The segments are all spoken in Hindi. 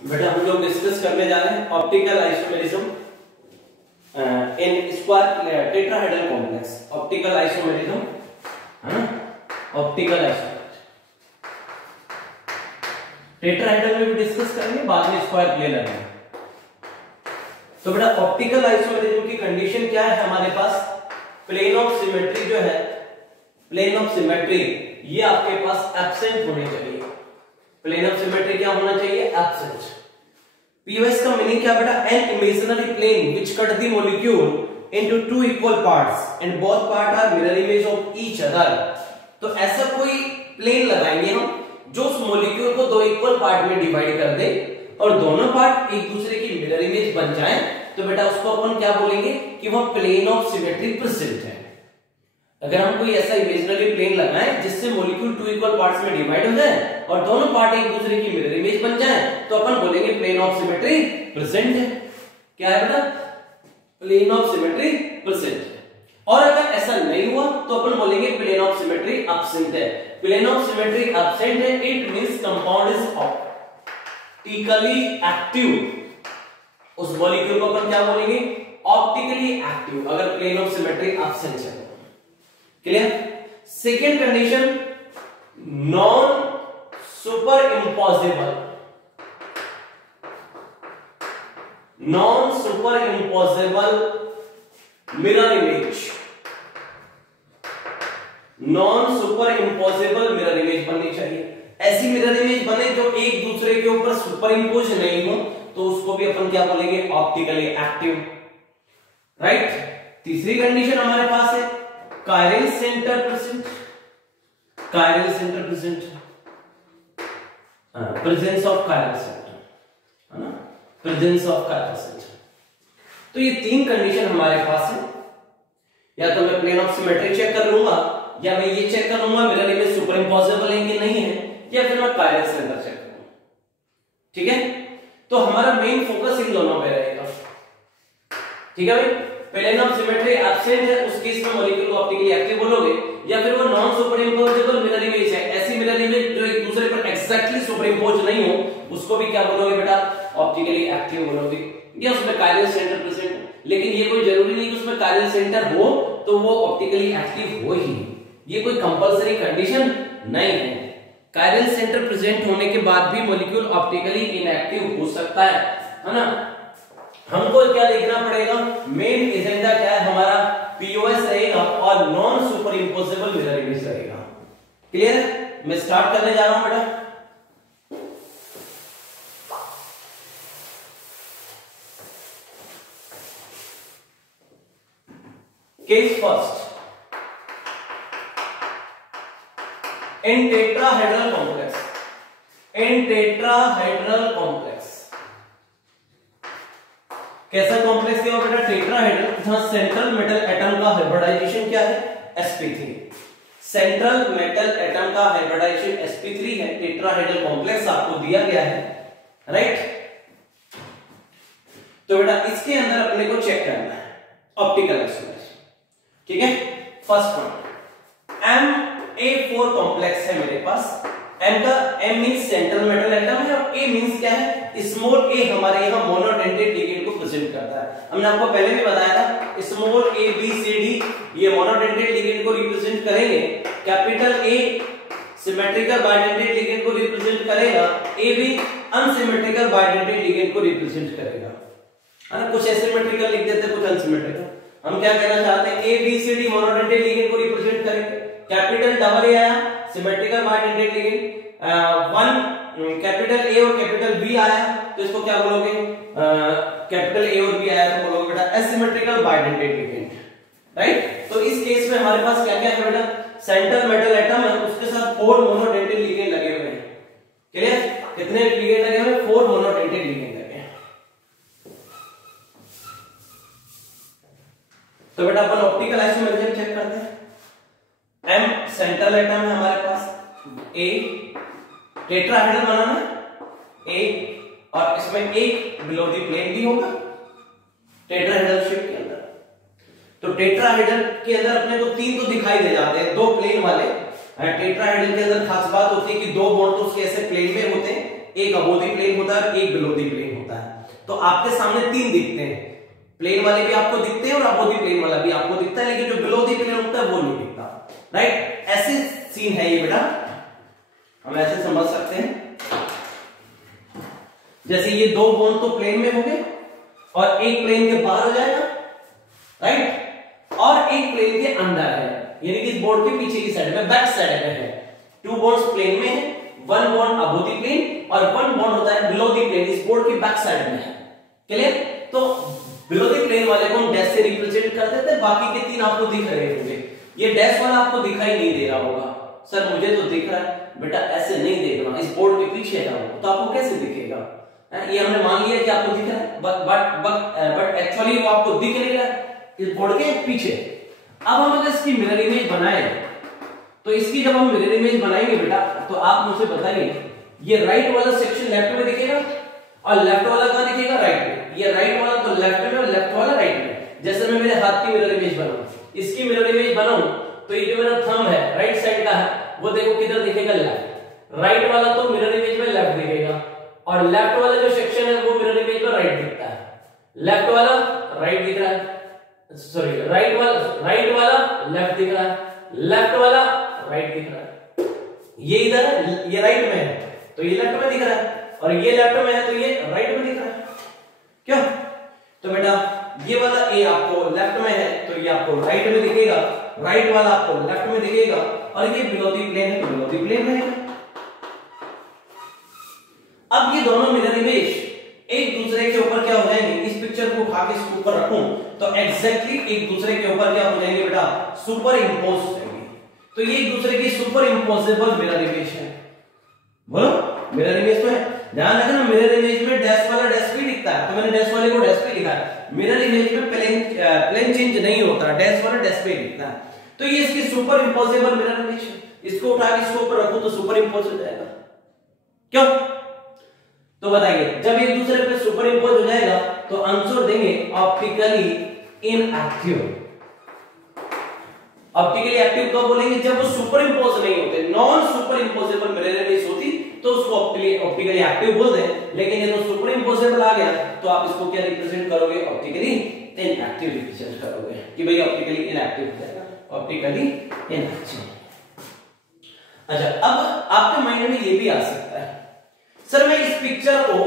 बेटा हम लोग डिस्कस करने जा रहे हैं optical isomerism in square tetrahedral complex. Optical isomerism है ना, ऑप्टिकल आइसोमेरिज्म टेट्राहेड्रल में भी डिस्कस करेंगे, बाद में स्क्वायर प्लेनर में। तो बेटा ऑप्टिकल आइसोमेरिज्म की कंडीशन क्या है हमारे पास? प्लेन ऑफ सिमेट्री जो है, प्लेन ऑफ सिमेट्री ये आपके पास एब्सेंट होने चाहिए। प्लेन ऑफ सिमेट्री क्या होना चाहिए? एब्सेंट। पीओएस का मीनिंग क्या बेटा? An imaginary plane which cut the molecule into two equal parts and both part are mirror image of each other. तो ऐसा कोई प्लेन लगाएंगे हम जो उस मॉलिक्यूल को दो इक्वल पार्ट में डिवाइड कर दे और दोनों पार्ट एक दूसरे की मिरर इमेज बन जाएं, तो बेटा उसको अपन क्या बोलेंगे कि वह प्लेन ऑफ सिमेट्री प्रेजेंट है। अगर हम कोई ऐसा इमेजिनरी प्लेन लगाएं जिससे मॉलिक्यूल टू इक्वल पार्ट्स में डिवाइड हो जाए और दोनों पार्ट एक दूसरे की मिरर इमेज बन जाए, तो अपन बोलेंगे प्लेन ऑफ सिमेट्री प्रेजेंट है। क्या है बेटा? प्लेन ऑफ सिमेट्री प्रेजेंट है। और अगर ऐसा नहीं हुआ तो अपन बोलेंगे प्लेन ऑफ सिमेट्री एब्सेंट है। प्लेन ऑफ सिमेट्री एब्सेंट है, it means compound is optically active. उस मॉलिक्यूल को अपन क्या बोलेंगे? ऑप्टिकली एक्टिव, अगर प्लेन ऑफ सिमेट्री एब्सेंट है। Clear? Second condition, non super impossible. Non super impossible mirror image. Non super impossible mirror image बननी चाहिए। ऐसी मिरर इमेज बने जो एक दूसरे के ऊपर सुपर इम्पोज नहीं हो, तो उसको भी अपन क्या बोलेंगे? Optically active. राइट? तीसरी कंडीशन हमारे पास है chiral centre present. Chiral centre present, presence of chiral centre, है ना, प्रेजेंस ऑफ कायरल सेंटर। तो ये तीन कंडीशन हमारे पास है। या तो मैं प्लेन ऑफ सिमेट्री चेक कर लूंगा, या मैं ये चेक कर लूंगा मिरर इमेज सुपर इम्पॉसिबल है कि नहीं है, या फिर मैं कायरल सेंटर चेक करूंगा। ठीक है? तो हमारा मेन फोकस इन दोनों पे रहेगा। ठीक है भाई? प्लेन ऑफ सिमेट्री एब्सेंट है, उस केस में मॉलिक्यूल को ऑप्टिकली एक्टिव बोलोगे, या फिर वो non super imposable mirror image है, ऐसी मिरर इमेज जो एक दूसरे पर एक्जैक्टली सुपर इम्पोज नहीं हो, उसको भी क्या बोलोगे बेटा? ऑप्टिकली एक्टिव बोलोगे। या उसमें कायरल सेंटर प्रेजेंट है, लेकिन ये कोई जरूरी नहीं कि उसमें कायरल सेंटर हो तो वो ऑप्टिकली एक्टिव हो ही, ये कोई कंपलसरी कंडीशन नहीं है। कायरल सेंटर प्रेजेंट होने के बाद भी मॉलिक्यूल ऑप्टिकली इनएक्टिव हो सकता है ना। हमको क्या देखना पड़ेगा? मेन एजेंडा क्या है हमारा? पीओएस रहेगा और non super impossible mirror image रहेगा। क्लियर है? मैं स्टार्ट करने जा रहा हूं बेटा। केस फर्स्ट, इन टेट्राहेड्रल कॉम्प्लेक्स। इन टेट्राहेड्रल कॉम्प्लेक्स कैसा कॉम्प्लेक्स है बेटा? टेट्राहेड्रल, जहां सेंट्रल मेटल एटम का हाइब्रिडाइजेशन क्या है? sp3। सेंट्रल मेटल एटम का हाइब्रिडाइजेशन sp3 है। टेट्राहेड्रल कॉम्प्लेक्स आपको दिया गया है, राइट? तो बेटा इसके अंदर अपने को चेक करना है ऑप्टिकल आइसोमेरिज्म। ठीक है? फर्स्ट पॉइंट, Ma4 कॉम्प्लेक्स है मेरे पास। M means central metal atom है और A मींस क्या है? स्मॉल a हमारे यहाँ मोनोडेंटेड लिगेंड को प्रेजेंट करता है। हमने आपको पहले भी बताया था, small a b c d ये मोनोडेंटेड लिगेंड को रिप्रेजेंट करेंगे। Capital A symmetrical bidentate ligand को रिप्रेजेंट करेगा, A भी अनसिमेट्रिकल बाइडेंटेड लिगेंड को रिप्रेजेंट करेगा। है ना? कुछ एसिमेट्रिकल लिख देते हैं, कुछ अनसिमेट्रिकल। हम क्या कहना चाहते हैं? A B C D monodentate ligand को रिप्रेजेंट करेंगे। कैपिटल डबल A आया, symmetrical bidentate ligand. One capital A और कैपिटल B आया, तो इसको क्या बोलोगे? कैपिटल A और B आया तो बोलोगे बेटा एसिमेट्रिकल बाइडेंटेड लिगेंड। राइट? तो इस केस में हमारे पास क्या क्या है बेटा? सेंट्रल मेटल एटम है, उसके साथ 4 मोनोडेंटेड लिगेंड लगे हुए हैं। क्लियर? कितने लिगेंड लगे हुए? 4 मोनोडेंटेड लिगेंड लगे हैं। तो बेटा अपन ऑप्टिकल आइसोमेरिज्म चेक करते हैं। M सेंट्रल एटम है हमारे पास, A टेट्राहेड्रल बनाना है A, और इसमें एक बिलो द प्लेन भी होगा टेट्राहेड्रल शेप के अंदर। तो टेट्राहेड्रल के अंदर अपने को तीन तो दिखाई दे जाते हैं, दो प्लेन वाले। टेट्राहेड्रल के अंदर खास बात होती है कि दो बॉन्ड तो उसके ऐसे प्लेन में होते हैं, एक अबोव द प्लेन होता है और एक बिलो द प्लेन होता है। तो आपके सामने तीन दिखते हैं, प्लेन वाले भी आपको दिखते हैं और अबोव द प्लेन वाला भी आपको दिखता है, लेकिन जो बिलो द प्लेन होता है वो नहीं दिखता, राइट। ऐसे सीन है ये बेटा, हम ऐसे समझ सकते हैं जैसे ये दो बोन तो प्लेन में हो गए और एक प्लेन के बाहर हो जाएगा, राइट, और एक प्लेन के अंदर है, यानी कि इस बोर्ड के पीछे की साइड में, बैक साइड में है। टू बोन्स प्लेन में है, one bond above the plane और वन बॉन्ड होता है बिलो द प्लेन, इस बोर्ड की बैक साइड में है। क्लियर? तो बिलो द प्लेन वाले को हम डैश से रिप्रेजेंट कर देते हैं, बाकी के तीन आपको दिख रहे होंगे। ये डैश वाला आपको दिखाई नहीं दे रहा होगा, सर मुझे तो दिख रहा है। बेटा ऐसे नहीं देखना, इस बोर्ड के पीछे है वो, तो आपको कैसे दिखेगा? ये हमने मान लिया कि आपको दिख रहा है, बट एक्चुअली वो आपको दिख नहीं रहा है, इस बोर्ड के पीछे। अब हम अगर इसकी मिरर इमेज बनाए, तो इसकी जब हम मिरर इमेज बनाएंगे बेटा, तो आप मुझे बताइए, ये राइट वाला सेक्शन लेफ्ट में दिखेगा और लेफ्ट वाला कहां दिखेगा? राइट में। ये राइट वाला तो लेफ्ट में और लेफ्ट वाला राइट में। जैसे मैं मेरे हाथ की मिरर इमेज बनाऊं, इसकी मिरर इमेज बनाऊं, तो ये जो मेरा थंब है राइट साइड का है, वो देखो किधर दिखेगा? लेफ्ट। राइट वाला तो मिरर इमेज में लेफ्ट दिखेगा और लेफ्ट वाला जो सेक्शन है वो मिरर इमेज में राइट दिखता है। लेफ्ट वाला राइट दिख रहा है, सॉरी राइट वाला लेफ्ट दिख रहा है, लेफ्ट वाला राइट दिख रहा है। ये इधर है, ये राइट में है तो ये लेफ्ट में दिख रहा है, और ये लेफ्ट में है तो ये राइट में दिख रहा है। क्यों? तो बेटा ये वाला ए आपको लेफ्ट में है तो ये आपको राइट में दिखेगा, राइट वाला आपको लेफ्ट में दिखेगा, और ये बिलो द प्लेन है तो बिलो द प्लेन रहेगा। अब ये दोनों मिरर इमेज एक दूसरे के ऊपर क्या हो जाएंगे? इस पिक्चर को उठा के इसके ऊपर रखूं तो एग्जैक्टली एक दूसरे के ऊपर क्या हो जाएंगे बेटा? सुपर इंपोज हो जाएंगे। तो ये एक दूसरे की सुपर इंपोजेबल मिरर इमेज है। बोलो मिरर इमेज तो है, ध्यान रखना मिरर इमेज में डैश वाला डैश भी दिखता है, तो मैंने डैश वाले को डैश पे लिखा है। मिरर इमेज में प्लेन चेंज नहीं होता, डैश वाला डैश पे दिखता है। तो ये इसकी सुपर इंपोजेबल मिरर इमेज है, इसको उठा के इसके ऊपर रखो तो सुपर इंपोज हो जाएगा। क्यों? तो बताइए, जब एक दूसरे पे सुपर इंपोज हो जाएगा तो आंसर देंगे ऑप्टिकली इनएक्टिव। ऑप्टिकली एक्टिव कब बोलेंगे? जब वो सुपर इंपोज नहीं होते, non superimposable mirror image होती तो उसको ऑप्टिकली एक्टिव बोल दें। लेकिन ये तो सुपर इंपोजेबल आ गया तो आप इसको क्या रिप्रेजेंट करोगे? ऑप्टिकली इनएक्टिव रिप्रेजेंट करोगे कि भाई ऑप्टिकली इनएक्टिव हो जाएगा, ऑप्टिकली इनएक्टिव। अच्छा, अब आपके माइंड में ये भी आ सकता है, सर मैं इस पिक्चर को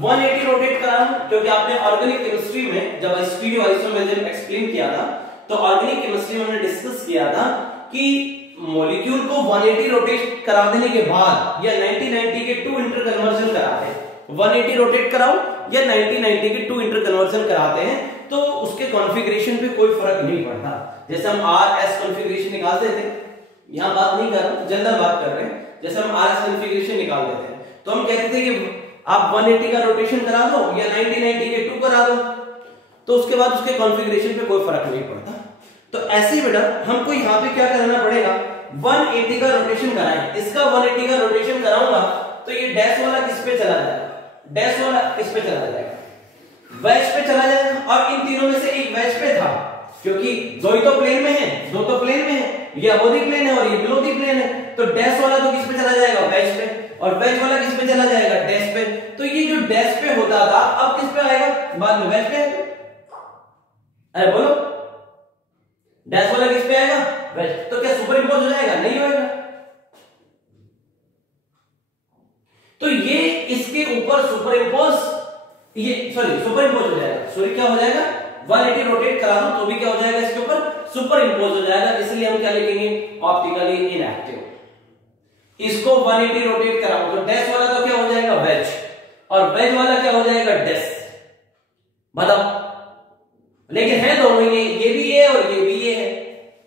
180 रोटेट कराऊं, क्योंकि आपने ऑर्गेनिक केमिस्ट्री में जब स्टीरियो आइसोमेरिज्म एक्सप्लेन किया था तो ऑर्गेनिक केमिस्ट्री में हमने डिस्कस किया था कि मॉलिक्यूल को 180 रोटेट करा देने के बाद या 90-90 के 2 इंटर कन्वर्जन कराते हैं, 180 रोटेट कराओ या 90-90 के 2 इंटर कन्वर्जन कराते हैं तो उसके कॉन्फ़िगरेशन पे कोई फर्क नहीं पड़ता। जैसे हम RS कॉन्फ़िगरेशन निकालते थे, यहां बात नहीं कर रहे, जनरल बात कर रहे हैं, जैसे हम RS कॉन्फ़िगरेशन निकाल देते हैं तो हम कहते थे कि आप 180 का रोटेशन करा दो या 90-90 के 2 करा दो, तो उसके बाद उसके कॉन्फ़िगरेशन पे कोई फर्क नहीं पड़ता। तो ऐसे ही बेटा हमको यहाँ पे क्या करना पड़ेगा? 180 का रोटेशन कराएं, इसका 180 का रोटेशन कराऊंगा तो ये डैश वाला किस पे चला जाएगा? डैश वाला किस पे चला जाएगा? वैज पे चला जाएगा। और इन तीनों में से एक वैज पे था, क्योंकि दो ही तो प्लेन में है, दो तो प्लेन में है, ये अबोव द प्लेन है और ये बिलो द प्लेन है, तो डैश वाला तो किस पे चला जाएगा? वैज पे, और वैज वाला किस पे चला जाएगा? डैश पे। तो ये जो डैश पे होता था अब किस पे आएगा? बाद में वैज पे आएगा। अरे बोलो, डैश वाला किस पे आएगा? वैज। तो क्या सुपर इंपोज हो जाएगा? नहीं होगा। तो ये इसके ऊपर सुपर इंपोज, ये सॉरी सुपर इंपोज हो जाएगा, सॉरी क्या हो जाएगा? 180 रोटेट करा दो तो भी क्या हो जाएगा? इसके ऊपर सुपर इंपोज हो जाएगा, इसलिए हम क्या लिखेंगे? Optically inactive. इसको 180 रोटेट कराओ तो डैश वाला तो क्या हो जाएगा? वेज, और वेज वाला क्या हो जाएगा? डैश। बताओ, लेकिन है दोनों ये भी ये और ये भी ये है,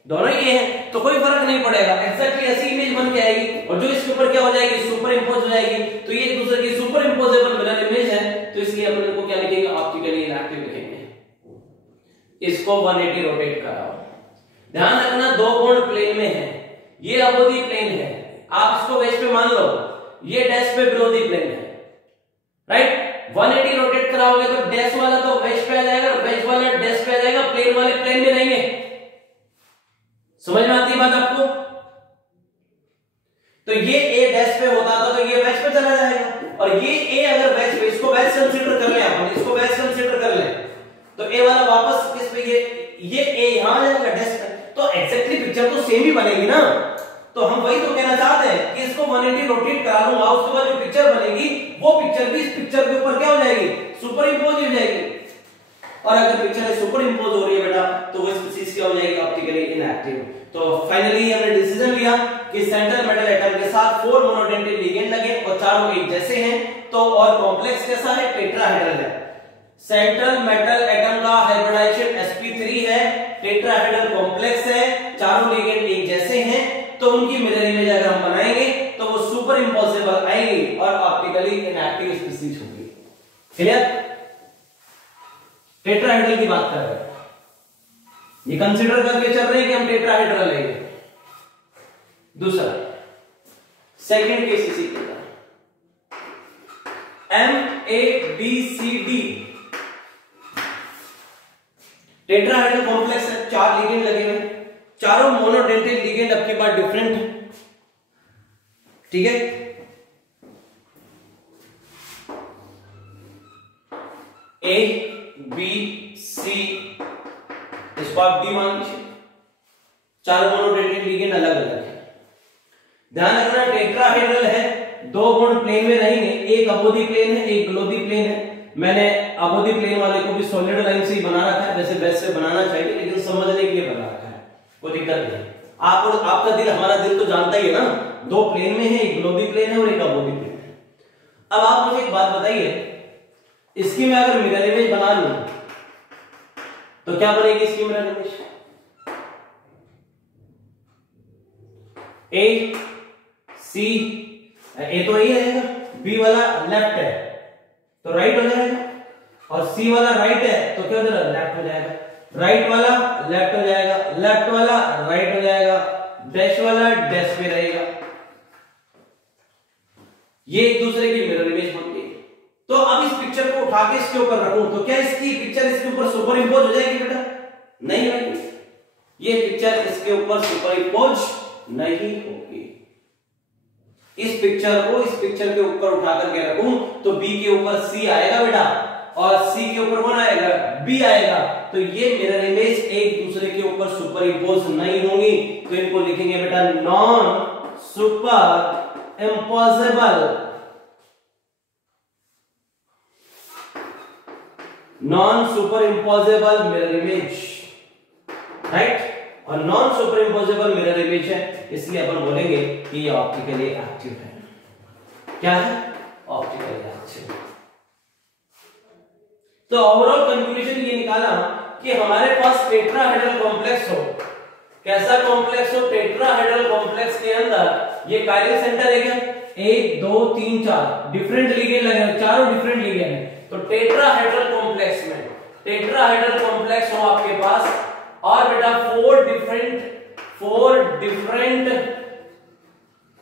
दोनों ये है तो कोई फर्क नहीं पड़ेगा, एक्जैक्टली ऐसी इमेज बन के आएगी। और जो इसके ऊपर क्या हो जाएगी? सुपर इंपोज हो जाएगी। तो ये एक दूसरे की सुपर इंपोजेबल मिरर इमेज है, तो इसलिए अपन इनको क्या लिखेंगे? ऑप्टिकली इनएक्टिव लिखेंगे। इसको 180 रोटेट कराओ। ध्यान रखना दो कोण प्लेन में है, ये अबोव द प्लेन है, आप इसको वेज पे मान लो, ये डैश पे बिलो द प्लेन है, राइट। 180 रोटेट कराओगे तो डैश वाला तो वेज पे आ जाएगा, वेज वाला डैश पे आ जाएगा, प्लेन वाले प्लेन में रहेंगे। समझ में आती है बात आपको? तो ये ए डैश पे होता तो ये बैच पे चला जाएगा, और ये ए अगर बैच पे, इसको बैच कंसीडर कर ले अपन, इसको बैच कंसीडर कर ले, तो ए वाला वापस किस पे, ये ए यहां आ जाएगा डैश पे, तो एग्जैक्टली पिक्चर तो सेम ही बनेगी ना। तो हम वही तो कहना चाहते हैं कि इसको 180 रोटेट करा लूंगा, उसके बाद जो पिक्चर बनेगी वो पिक्चर भी इस पिक्चर के ऊपर क्या हो जाएगी, सुपर इंपोज हो जाएगी। और अगर पिक्चर सुपर इंपोज हो रही है बेटा तो वो स्पीसीज क्या हो जाएगी, ऑप्टिकली इनएक्टिव। तो फाइनली हमने डिसीजन लिया कि सेंट्रल मेटल एटम के साथ 4 मोनोडेंटेड लिगेंड लगे और चारों एक जैसे हैं, तो और कॉम्प्लेक्स कैसा है, टेट्राहेड्रल है। सेंट्रल मेटल एटम का हाइब्रिडाइजेशन sp3 है, टेट्राहेड्रल कॉम्प्लेक्स है, चारों लिगेंड एक जैसे हैं, तो उनकी मिरर इमेज अगर हम बनाएंगे तो वो सुपर इंपॉसिबल आएगी और ऑप्टिकली इनएक्टिव स्पीसीज होगी। क्लियर? टेट्राहेड्रल की बात कर रहे हैं, ये कंसीडर करके चल रहे हैं कि हम टेट्राहेड्रल लेंगे। दूसरा सेकंड केस इसी के MABCD टेट्राहेड्रल कॉम्प्लेक्स है, 4 लिगेंड लगे हुए, चारों मोनोडेंटेड लिगेंड आपके पास डिफरेंट है, ठीक है। A B C इसको आप D मान लीजिए, चारों मोनोडेंटेड लिगेंड अलग अलग है। ध्यान रखना टेट्राहेड्रल है, 2 बॉन्ड प्लेन में रहेंगे, एक अपोजी प्लेन है एक ग्लोबी प्लेन है। मैंने अपोजी प्लेन वाले को भी सॉलिड लाइन से ही बना रखा है, वैसे बेस्ट से बनाना चाहिए लेकिन समझने के लिए बना रखा है, कोई दिक्कत नहीं। आप और आपका दिल हमारा दिल तो जानता ही है ना, 2 प्लेन में है, एक ग्लोबी प्लेन है और एक अपोजी प्लेन है। अब आप मुझे एक बात बताइए, इसकी मैं अगर मिरर इमेज बना लूं तो क्या बनेगी इसकी मिरर इमेज, ए सी, ए तो यही रहेगा, बी वाला लेफ्ट है तो राइट हो जाएगा, और सी वाला राइट है तो क्या हो जाएगा, लेफ्ट हो जाएगा, राइट वाला लेफ्ट हो जाएगा, लेफ्ट वाला राइट हो जाएगा, डैश वाला डैश पे रहेगा। ये एक दूसरे की मिरर इमेज बनती है। तो अब इस पिक्चर को उठा के इसके ऊपर रखूं तो क्या इसकी पिक्चर इसके ऊपर सुपर इंपोज हो जाएगी बेटा, नहीं होगी। ये पिक्चर इसके ऊपर सुपर इंपोज नहीं होगी। इस पिक्चर को इस पिक्चर के ऊपर उठा करके रखूं तो बी के ऊपर सी आएगा बेटा, और सी के ऊपर कौन आएगा, बी आएगा, तो ये मिरर इमेज एक दूसरे के ऊपर सुपर इंपोज नहीं होंगी। तो इनको लिखेंगे बेटा non superimposable, non superimposable mirror image, right. और non superimposable mirror image है, इसलिए अपन बोलेंगे कि ये ऑप्टिकली एक्टिव है। क्या है, ऑप्टिकली एक्टिव। तो ओवरऑल कंक्लूजन ये निकाला कि हमारे पास टेट्राहेड्रल कॉम्प्लेक्स हो, कैसा कॉम्प्लेक्स हो, टेट्राहेड्रल कॉम्प्लेक्स के अंदर ये कायरल सेंटर है क्या, 1 2 3 4 डिफरेंट लिगेंड लगे हैं, चारों डिफरेंट लिगेंड है। तो टेट्राहेड्रल कॉम्प्लेक्स में टेट्राहेड्रल कॉम्प्लेक्स हो आपके पास, और बेटा 4 डिफरेंट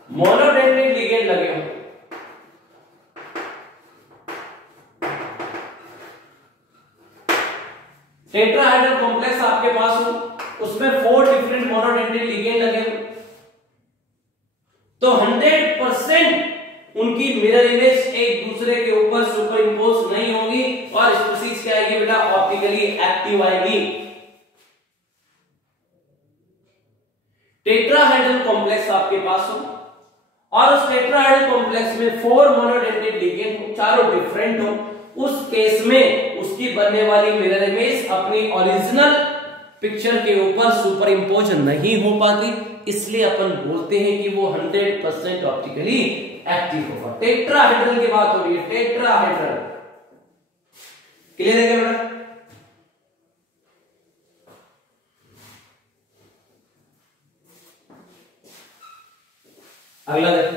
मोनोडेंटेड लिगेंड लगे हो। टेट्राहेड्रल कॉम्प्लेक्स आपके पास हो, उसमें 4 डिफरेंट मोनोडेंटेड लिगेंड लगे हो, तो 100% उनकी मिरर इमेज एक दूसरे के ऊपर सुपर इंपोज नहीं होगी, और स्पीसीज क्या आएगी बेटा, ऑप्टिकली एक्टिव आएगी। टेट्राहेड्रल कॉम्प्लेक्स आपके पास हो, और उस टेट्राहेड्रल कॉम्प्लेक्स में 4 मोनोडेंटेड लिगेंड हो, चारों डिफरेंट हो, उस केस में उसकी बनने वाली मिरर इमेज अपनी ओरिजिनल पिक्चर के ऊपर सुपर इंपोज नहीं हो पाती, इसलिए अपन बोलते हैं कि वो 100% ऑप्टिकली एक्टिव होगा। टेट्राहेड्रल की बात हो रही है, टेट्राहेड्रल, क्लियर है क्या बेटा? अगला देखो,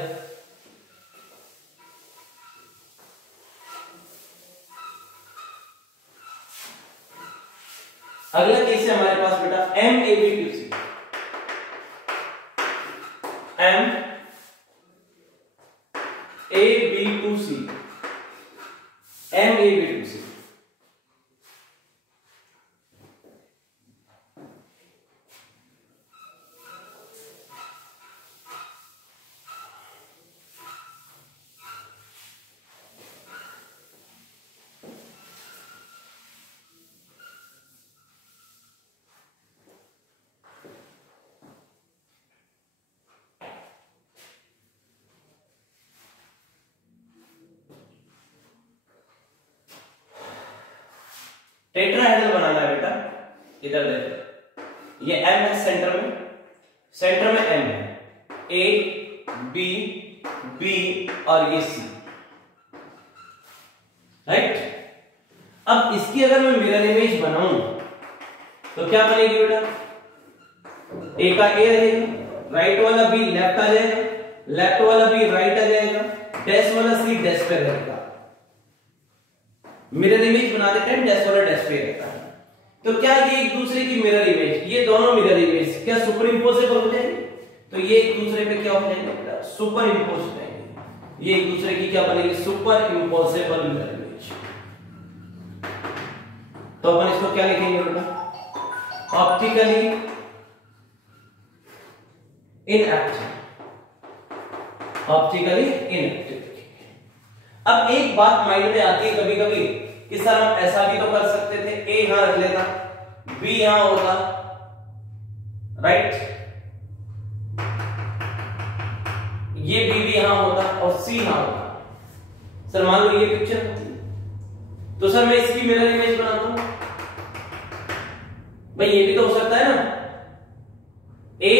अगला केस है हमारे पास बेटा MAB2C, MAB2C। इधर देखो, ये M है सेंटर में M है, A B B और ये C, राइट। अब इसकी अगर मैं मिरर इमेज बनाऊं तो क्या बनेगी बेटा, A का A रहेगा, राइट वाला B लेफ्ट आ जाएगा, लेफ्ट वाला B राइट आ जाएगा, डैश वाला C डैश पे रहेगा। मिरर इमेज बनाते टाइम डैश वाला डैश पे रहता है। तो क्या ये एक दूसरे की मिरर इमेज, ये दोनों मिरर इमेज क्या सुपर इंपोजेबल हो जाएंगे? तो ये एक दूसरे पे क्या हो जाएंगे बेटा, सुपर इंपोज हो जाएंगे। ये एक दूसरे की क्या बनेगी, सुपर इंपोजेबल मिरर इमेज। तो अपन इसको क्या लिखेंगे बेटा, ऑप्टिकली इनएक्टिव, ऑप्टिकली इनएक्टिव। अब एक बात माइंड में आती है कभी कभी कि सर हम ऐसा भी तो कर सकते थे, ए यहां रख लेता, बी यहां होता, राइट, ये बी भी यहां होता और सी यहां होता। सर मान लो ये पिक्चर होती, तो सर मैं इसकी मिरर इमेज बनाता हूं, भाई ये भी तो हो सकता है ना, A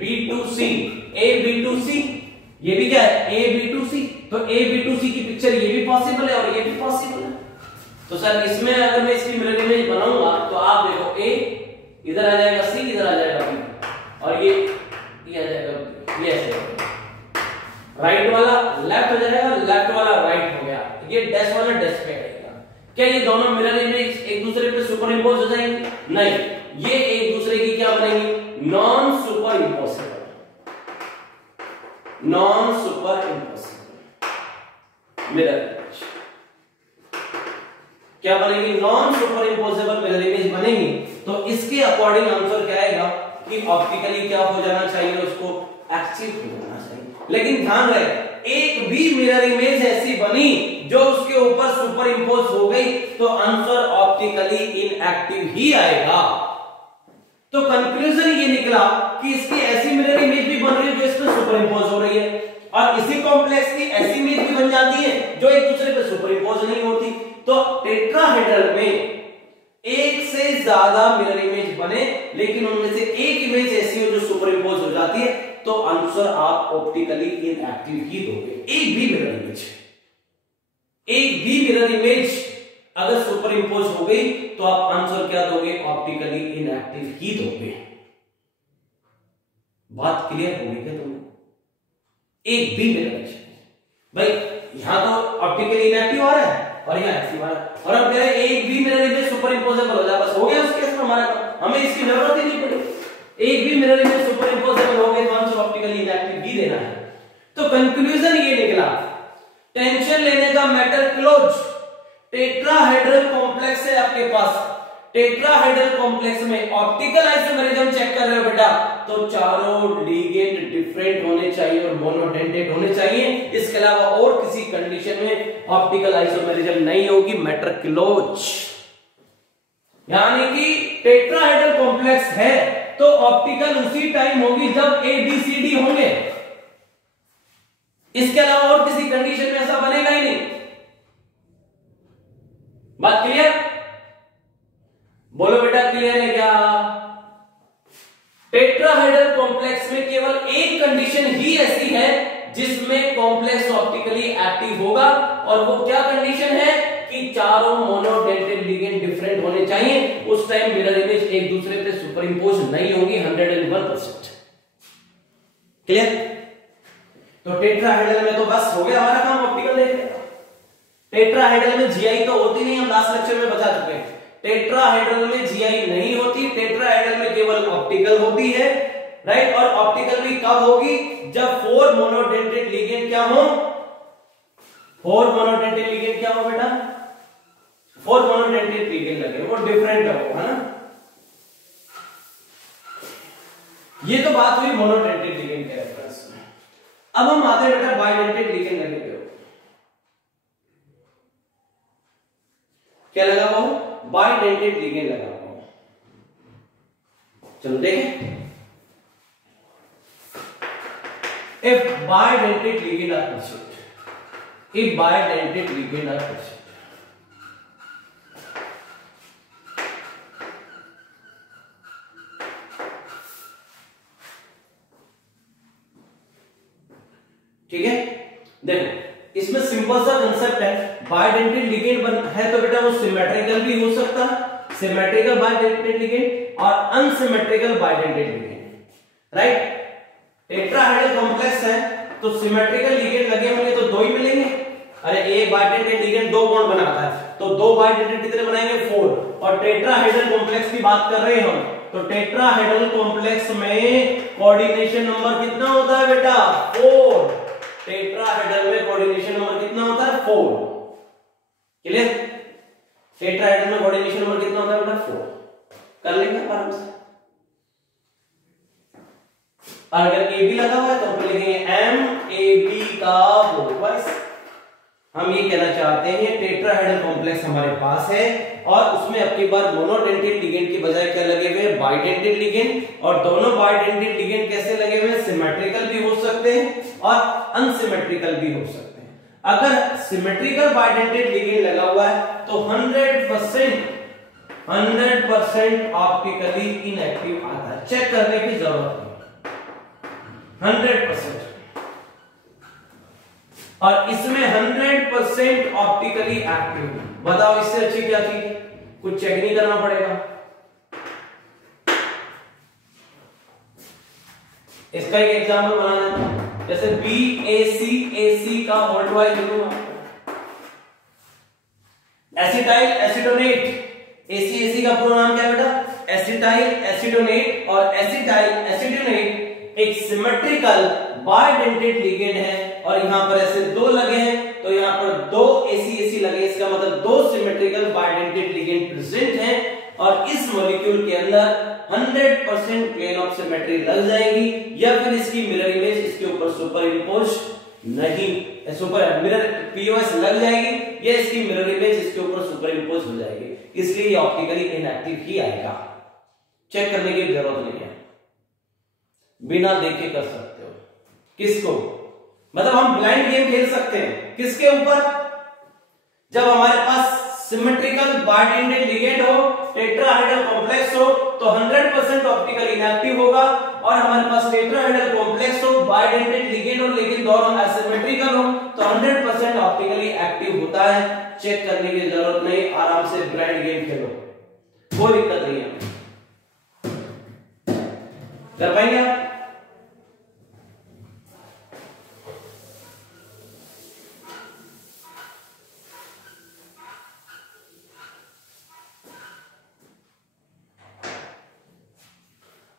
B two C, A B two C, ये भी क्या है, ए बी टू सी। तो ए बी टू सी की पिक्चर ये भी पॉसिबल है और ये भी पॉसिबल है। तो सर इसमें अगर मैं इसकी मिरर इमेज बनाऊंगा तो आप देखो, ए इधर आ जाएगा, सी इधर आ जाएगा, बी और ये आ जाएगा, ये ऐसे राइट वाला लेफ्ट हो जाएगा, लेफ्ट वाला राइट हो गया, ये डैश वाला डैश पे आएगा। क्या ये दोनों मिरर इमेज एक दूसरे पे सुपर इंपोज हो जाएंगे? नहीं, ये एक दूसरे की क्या बनेंगी, non superimposable, non superimposable mirror image. क्या बनेगी, non superimposable mirror image बनेगी। तो इसके अकॉर्डिंग आंसर क्या आएगा कि ऑप्टिकली क्या हो जाना चाहिए, उसको एक्टिव हो जाना चाहिए। लेकिन ध्यान रहे, एक भी मिरर इमेज ऐसी बनी जो उसके ऊपर सुपर इंपोज हो गई तो आंसर ऑप्टिकली इनएक्टिव ही आएगा। तो कंक्लूजन ये निकला कि इसकी ऐसी मिरर इमेज भी बन रही है जो इसमें सुपर इंपोज हो रही है, और इसी कॉम्प्लेक्स की ऐसी इमेज भी बन जाती है जो एक दूसरे पे सुपर इंपोज नहीं होती। तो टेट्राहेड्रल में एक से ज्यादा मिरर इमेज बने लेकिन उनमें से एक इमेज ऐसी हो जो सुपर इंपोज हो जाती है, तो आंसर आप ऑप्टिकली इनएक्टिव ही दोगे। एक भी मिरर इमेज अगर सुपर इंपोज हो गई तो आप आंसर क्या दोगे, ऑप्टिकली इनएक्टिव ही दोगे। बात क्लियर होगी क्या तुम्हें? एक भी मिरर इमेज, भाई यहां तो ऑप्टिकली इनएक्टिव आ रहा है और यहां एक्टिव आ रहा है, और हम कह रहे हैं एक भी मिरर इमेज सुपर इंपोजेबल हो जाए, बस हो गया उस केस में हमारा काम, हमें इसकी जरूरत ही नहीं पड़ी। एक भी मिरर इमेज सुपर इंपोजेबल हो गए तो आंसर ऑप्टिकली इनएक्टिव ही देना है। तो कंक्लूजन ये निकला, टेंशन लेने का मैटर क्लोज, टेट्राहेड्रल कॉम्प्लेक्स है आपके पास, टेट्राहेड्रल कॉम्प्लेक्स में ऑप्टिकल आइसोमेरिज्म चेक कर रहे हो बेटा, तो चारों लिगेंड डिफरेंट होने चाहिए और मोनोडेंटेड होने चाहिए, इसके अलावा और किसी कंडीशन में ऑप्टिकल आइसोमेरिज्म नहीं होगी, मैटर क्लोज। यानी कि टेट्राहेड्रल कॉम्प्लेक्स है तो ऑप्टिकल उसी टाइम होगी जब ए बी सी डी होंगे, इसके अलावा और किसी कंडीशन में ऐसा बनेगा ही नहीं। बात क्लियर? बोलो बेटा क्लियर है क्या? टेट्राहेड्रल कॉम्प्लेक्स में केवल एक कंडीशन ही ऐसी है जिसमें कॉम्प्लेक्स ऑप्टिकली एक्टिव होगा, और वो क्या कंडीशन है कि चारों मोनोडेंटेड लिगेंड डिफरेंट होने चाहिए, उस टाइम मिरर इमेज एक दूसरे पे सुपर इंपोज नहीं होगी 101%। क्लियर? तो टेट्राहेड्रल में तो बस हो गया हमारा काम, ऑप्टिकल देख लेगा। टेट्राहेड्रल में जीआई तो होती नहीं, हम लास्ट लेक्चर में बता चुके हैं। टेट्राहेड्रल में जीआई नहीं होती, टेट्राहेड्रल में केवल ऑप्टिकल होती है, राइट। और ऑप्टिकल भी कब होगी, जब 4 मोनोडेंटेड लिगेंड क्या हो, 4 मोनोडेंटेड लिगेंड क्या हो बेटा, 4 मोनोडेंटेड लिगेंड लगे, वो डिफरेंट हो, है ना। ये तो बात हुई मोनोडेंटेड लिगेंड के रेफरेंस में। अब हम आते हैं बेटा बाइडेंटेड लिगेंड लगे हुए, क्या लगा हुआ, बाइडेंटेड लिगेंड लगा हुआ। चलो देखें, if bidentate ligand are present, if bidentate ligand are present, देखो इसमें सिंपल सा कंसेप्ट है, बायडेंटेड लिगेंड है तो बेटा वो सिमेट्रिकल भी हो सकता है, सिमेट्रिकल बायडेंटेड लिगेंड और unsymmetrical bidentate ligand, right. Tetrahedral complex है तो सिमेट्रिकल लिगेंड लगे होंगे तो दो ही मिलेंगे। अरे एक बायडेंटेड लिगेंड दो बॉन्ड बनाता है तो दो बायडेंटेड कितने बनाएंगे, 4। और टेट्राहेड्रल कॉम्प्लेक्स की बात कर रहे हैं हम, तो टेट्राहेड्रल कॉम्प्लेक्स में कोऑर्डिनेशन नंबर कितना होता है बेटा, 4। टेट्राहेड्रल में कोऑर्डिनेशन नंबर कितना होता है, 4। क्लियर। टेट्राहेड्रल में कोऑर्डिनेशन नंबर कितना होता है बेटा, 4। कर लेंगे आराम से। अगर ए बी लगा हुआ है तो हम लिखेंगे एम ए बी का होल ट्वाइस। हम ये कहना चाहते हैं टेट्राहेड्रल कॉम्प्लेक्स हमारे पास है और उसमें अपनी बार मोनोडेंटेड लिगेंड की बजाय क्या लगे हुए हैं, बाइडेंटेड लिगेंड। और दोनों बाइडेंटेड लिगेंड कैसे लगे हुए हैं, सिमेट्रिकल भी हो सकते हैं और अनसिमेट्रिकल भी हो सकते हैं। अगर सिमेट्रिकल बाइडेंटेड लिगेंड लगा हुआ है तो 100% ऑप्टिकली इनएक्टिव आता है, चेक करने की जरूरत नहीं, 100%। और इसमें 100% ऑप्टिकली एक्टिव। बताओ इससे अच्छी क्या चीज, कुछ चेक नहीं करना पड़ेगा। इसका एक एग्जांपल बना देता हूं, जैसे BAC का होल ट्वाइस लिखूंगा, एसिटाइल एसिटोनेट। ACAC का पूरा नाम क्या है बेटा, एसिटाइल एसिटोनेट। और एसिटाइल एसिटोनेट एक सिमेट्रिकल बायडेंटेड लिगेंड है और यहां पर ऐसे दो लगे हैं तो यहां पर दो ACAC लगे, इसका मतलब दो सिमेट्रिकल बायडेंटेड लिगेंड प्रेजेंट हैं। और इस मॉलिक्यूल के अंदर 100% प्लेन ऑफ सिमेट्री लग जाएगी या फिर इसकी मिरर इमेज इसके ऊपर सुपर इम्पोज नहीं, सुपर मिरर POS लग जाएगी या इसकी मिरर इमेज इसके ऊपर सुपर इम्पोज हो जाएगी, इसलिए ये ऑप्टिकली इनएक्टिव ही आएगा। चेक करने की जरूरत नहीं है, बिना देखे कर सकते हो। किसको, मतलब हम ब्लाइंड गेम खेल सकते हैं किसके ऊपर, जब हमारे पास सिमेट्रिकल बायडेंटेड लिगेंड हो, टेट्राहेड्रल कॉम्प्लेक्स हो तो 100% ऑप्टिकल इनएक्टिव होगा। और हमारे पास टेट्राहेड्रल कॉम्प्लेक्स हो, बायडेंटेड लिगेंड हो लेकिन दोनों एसिमेट्रिकल हो तो 100% ऑप्टिकली एक्टिव होता है। चेक करने की जरूरत नहीं, आराम से ब्लाइंड गेम खेलो, कोई दिक्कत नहीं है। कर पाएंगे आप?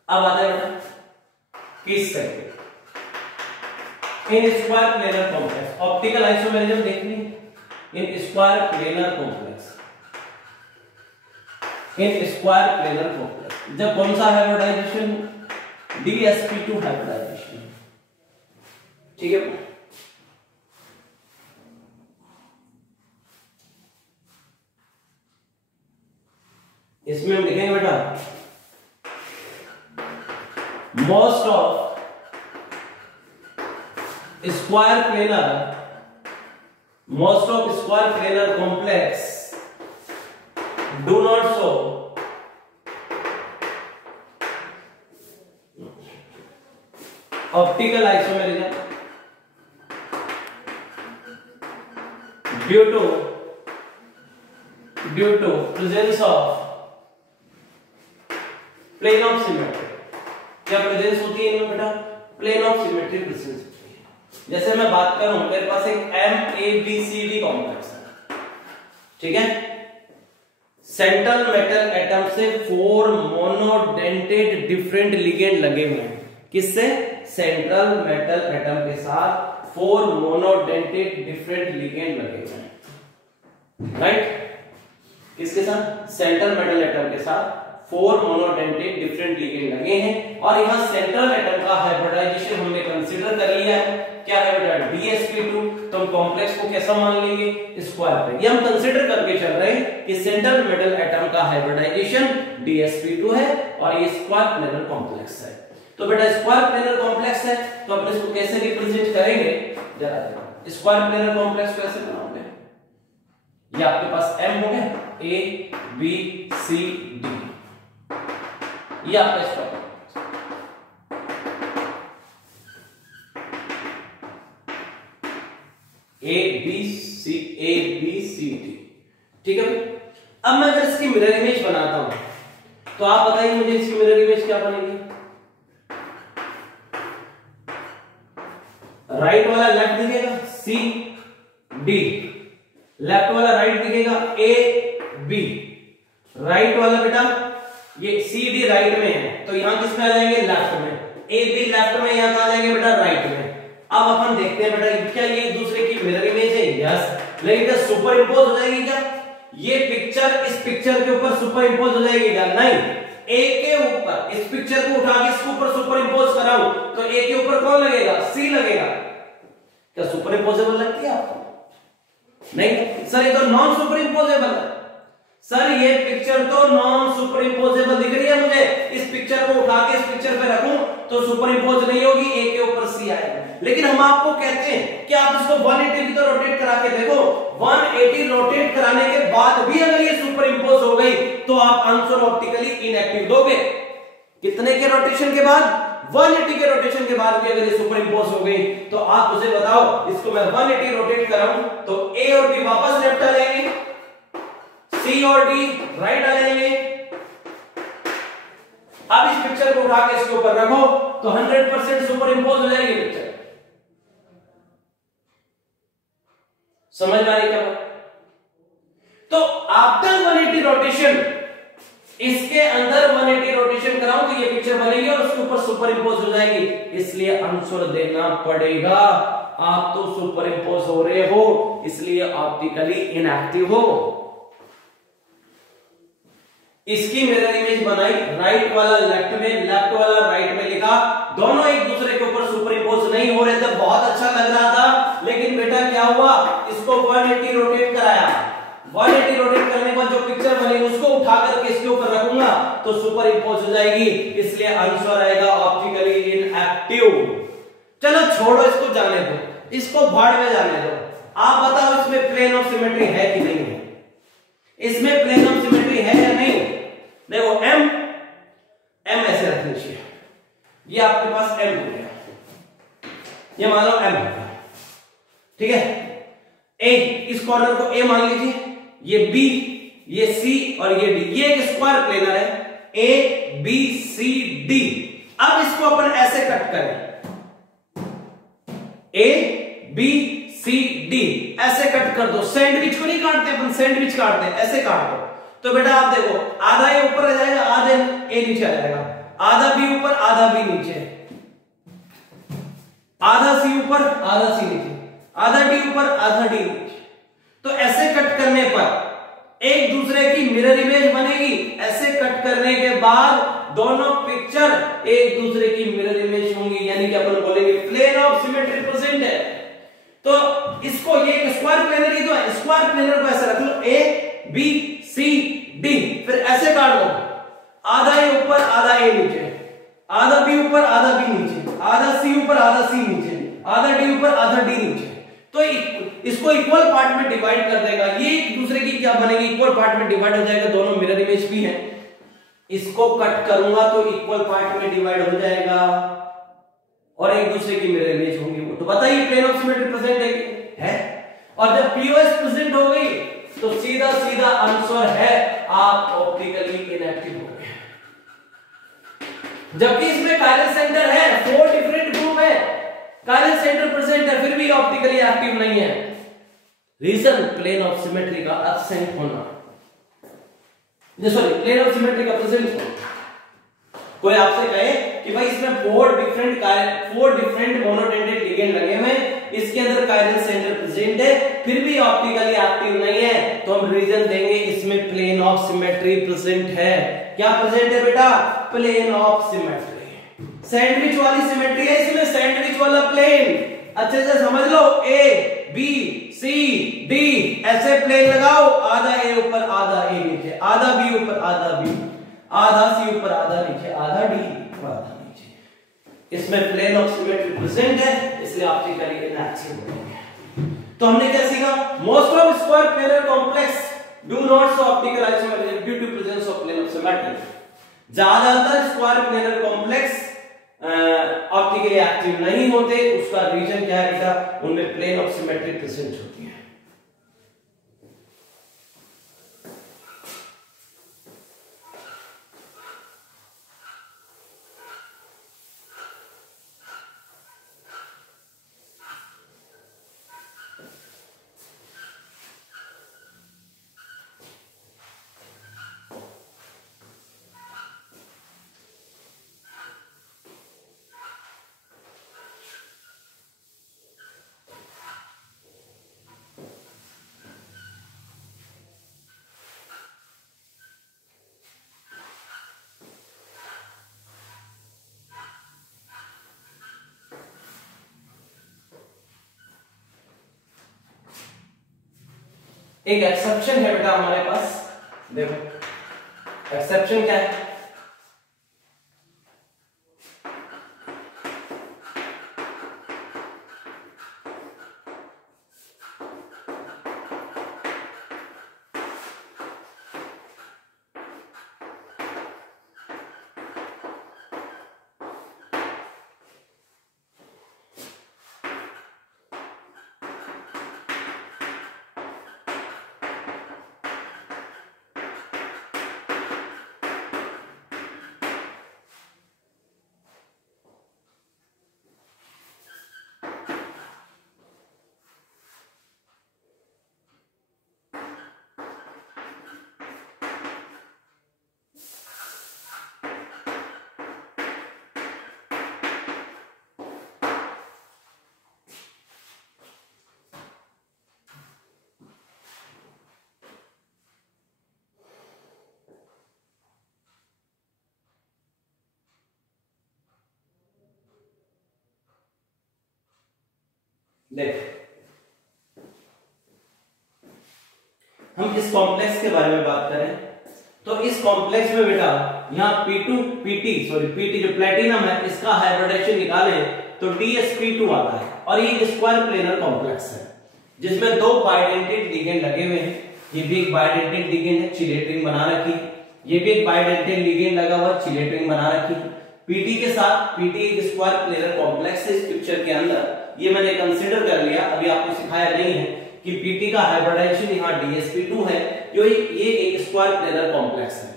अब आता है किस करके in square planar complex, optical isomerism देखनी in square planar complex, in square planar complex. जब कौन सा हाइब्रिडाइजेशन, DsP2 हाइब्रिडाइजेशन, ठीक है। इसमें हम लिखेंगे बेटा most of square planar complex do not show optical isomerism due to presence of plane of symmetry। क्या प्रेजेंस होती है इनमें बेटा, प्लेन ऑफ सिमेट्री प्रेजेंस होती है। जैसे मैं बात करूं, मेरे पास एक MABCD कॉम्प्लेक्स है, ठीक है। सेंट्रल मेटल एटम से 4 मोनोडेंटेड डिफरेंट लिगेंड लगे हुए हैं। किससे, सेंट्रल मेटल एटम के साथ 4 मोनोडेंटेड डिफरेंट लिगेंड लगे हुए हैं, राइट। किसके साथ, सेंट्रल मेटल एटम के साथ 4 मोनोडेंटेड डिफरेंट लिगेंड लगे हैं। और यहां सेंट्रल एटम का हाइब्रिडाइजेशन हमने कंसीडर कर लिया है, क्या है बेटा, DsP2। तो हम कॉम्प्लेक्स को कैसा मान लेंगे, स्क्वायर पे। ये हम कंसीडर करके चल रहे हैं कि सेंट्रल मेटल एटम का हाइब्रिडाइजेशन DsP2 है और ये स्क्वायर प्लेनर कॉम्प्लेक्स है। तो बेटा स्क्वायर प्लेनर कॉम्प्लेक्स है तो अपन इसको कैसे रिप्रेजेंट करेंगे, जरा देखो। स्क्वायर प्लेनर कॉम्प्लेक्स को कैसे बनाओगे, ये आपके पास M हो गया, ABCD, ये आपका स्क्वायर। ABCD, ठीक है। अब मैं अगर इसकी मिरर इमेज बनाता हूं तो आप बताइए मुझे इसकी मिरर इमेज क्या बनेगी। राइट वाला लेफ्ट दिखेगा CD, लेफ्ट वाला राइट दिखेगा AB, राइट वाला बेटा ये CD राइट में है तो यहां किस में आ जाएंगे, लेफ्ट में। AB लेफ्ट में, यहां कहां जाएंगे बेटा, राइट में। अब अपन देखते हैं बेटा क्या ये एक दूसरे की मिरर इमेज है, यस। लेकिन क्या सुपर इंपोज हो जाएगी क्या, ये पिक्चर इस पिक्चर के ऊपर सुपर इंपोज हो जाएगी क्या, नहीं। ए के ऊपर इस पिक्चर को उठा के इसके ऊपर सुपर इंपोज कराऊं तो ए के ऊपर कौन लगेगा, C लगेगा। क्या सुपर इंपोजेबल लगती है आपको, नहीं सर ये तो नॉन सुपर इंपोजेबल है। सर ये पिक्चर तो नॉन सुपर इंपोजेबल दिख रही है मुझे, इस पिक्चर को उठा के इस पिक्चर पे रखूं तो सुपर इंपोज नहीं होगी, ए के ऊपर C आएगा। लेकिन हम आपको कहते हैं कि आप इसको 180 की तो रोटेट करा के देखो, 180 रोटेट कराने के बाद भी अगर ये सुपर इंपोज हो गई तो आप आंसर ऑप्टिकली इनएक्टिव दोगे। कितने के रोटेशन के बाद, 180 के रोटेशन के बाद भी अगर ये सुपर इंपोज हो गई तो आप मुझे बताओ, इसको मैं 180 रोटेट कराऊं तो A और B वापस लेफ्ट आ जाएंगे, C और D राइट आ जाएंगे। अब इस पिक्चर को उठा के इसके ऊपर रखो तो 100% सुपर इंपोज हो जाएगी पिक्चर। समझ में आ रही क्या बात? तो आफ्टर 180 रोटेशन, इसके अंदर 180 रोटेशन कराऊं तो ये पिक्चर बनेगी और उसके ऊपर सुपर इंपोज हो जाएगी, इसलिए आंसर देना पड़ेगा। आप तो सुपर इंपोज हो रहे हो इसलिए ऑप्टिकली इनएक्टिव हो। इसकी मिरर इमेज बनाई, राइट वाला लेफ्ट में, लेफ्ट वाला राइट में लिखा, दोनों एक दूसरे के ऊपर सुपर इंपोज नहीं हो रहे थे, बहुत अच्छा लग रहा था। लेकिन बेटा क्या हुआ, इसको 180 रोटेट कराया, 180 रोटेट करने के बाद जो पिक्चर बनी उसको उठा करके इसके ऊपर रखूंगा तो सुपर इंपोज हो जाएगी, इसलिए आंसर आएगा ऑप्टिकली इनएक्टिव। चलो छोड़ो इसको, जाने दो, इसको भाड़ में जाने दो। आप बताओ इसमें प्लेन ऑफ सिमेट्री है कि नहीं है, इसमें प्लेन ऑफ सिमेट्री है या नहीं। देखो M ऐसे रख लीजिए, ये आपके पास M हो गया, ये मान लो M हो गया, ठीक है। A, इस कॉर्नर को A मान लीजिए, ये B, ये C और ये D, ये एक स्क्वायर प्लेनर है ABCD। अब इसको अपन ऐसे कट करें, ABCD ऐसे कट कर दो। सैंडविच को नहीं काटते अपन, सैंडविच काटते हैं, ऐसे काट दो। तो बेटा आप देखो, आधा ये ऊपर आ जाएगा, आधा ए नीचे आ जाएगा, आधा बी ऊपर आधा बी नीचे, आधा सी ऊपर आधा सी नीचे, आधा डी ऊपर आधा डी नीचे। तो ऐसे कट करने पर एक दूसरे की मिरर इमेज बनेगी। ऐसे कट करने के बाद दोनों पिक्चर एक दूसरे की मिरर इमेज होंगी, यानी कि अपन बोलेंगे प्लेन ऑफ सिमेट्री प्रेजेंट है। तो इसको ये एक स्क्वायर प्लेनर ही तो है, स्क्वायर प्लेनर को ऐसे रख लो ABCD, फिर ऐसे काट दो, आधा ए ऊपर आधा ए नीचे, आधा बी ऊपर आधा बी नीचे, आधा सी ऊपर आधा सी नीचे, आधा डी ऊपर आधा डी नीचे। तो इसको इक्वल पार्ट में डिवाइड कर देगा, ये एक दूसरे की क्या बनेगी, इक्वल पार्ट में डिवाइड हो जाएगा, दोनों मिरर इमेज भी है। इसको कट करूंगा तो इक्वल पार्ट में डिवाइड हो जाएगा और एक दूसरे की मिरर इमेज होंगी। तो बताइए प्लेन ऑफ सिमेट्री प्रेजेंट है। और जब पीओएस प्रेजेंट हो गई तो सीधा सीधा आंसर है आप ऑप्टिकली इनएक्टिव हो गए। जबकि इसमें कायरल सेंटर है, 4 डिफरेंट ग्रुप है, कायरल सेंटर प्रेजेंट है, फिर भी ऑप्टिकली एक्टिव नहीं है। रीजन प्लेन ऑफ सिमेट्री का एब्सेंट होना, सॉरी प्लेन ऑफ सिमेट्री का प्रेजेंट होना। कोई आपसे कहे कि भाई इसमें 4 डिफरेंट मोनोडेंटेड लिगेंड लगे हुए हैं, इसके अंदर कायरल सेंटर प्रेजेंट है, फिर भी ऑप्टिकली एक्टिव नहीं है, तो हम रीजन देंगे इसमें प्लेन ऑफ सिमेट्री प्रेजेंट है। क्या प्रेजेंट है बेटा, प्लेन ऑफ सिमेट्री। सैंडविच वाली सिमेट्री है इसमें, सैंडविच वाला प्लेन। अच्छे से समझ लो, A B C D ऐसे प्लेन लगाओ, आधा ए ऊपर आधा ए नीचे, आधा बी ऊपर आधा बी, आधा सी ऊपर आधा नीचे, आधा डी ऊपर आधा नीचे। इसमें प्लेन ऑफ सिमेट्री प्रेजेंट है, इसलिए ऑप्टिकली इनएक्टिव होंगे। तो हमने क्या सीखा, most of square planar complex do not show optical isometry due to presence of plane of symmetry. ज्यादातर square planar complex optically active नहीं होते, उसका रीजन क्या है बेटा, उनमें प्लेन ऑफ सिमेट्री प्रेजेंट होती है। एक एक्सेप्शन है बेटा हमारे पास, देखो एक्सेप्शन क्या है, देख हम इस कॉम्प्लेक्स के बारे में बात करें तो इस कॉम्प्लेक्स में बेटा यहाँ P2 जो प्लेटिनम है इसका हाइब्रिडेशन निकालें तो DsP2 आता है और ये स्क्वायर प्लेनर कॉम्प्लेक्स है जिसमें दो बाइडेंटेड लिगेंड लगे हुए हैं। ये भी एक बाइडेंटेड लिगेंड है, चिलेट रिंग बना रखी है। ये भी एक बाइडेंटेड लिगेंड लगा हुआ, चिलेट रिंग बना रखी है। Pt के साथ Pt एक स्क्वायर प्लेनर कॉम्प्लेक्स है इस पिक्चर के अंदर, ये मैंने कंसीडर कर लिया, अभी आपको सिखाया नहीं है कि Pt का हाइब्रिडाइजेशन यहाँ DsP2 है, जो ये एक स्क्वायर प्लेनर कॉम्प्लेक्स है।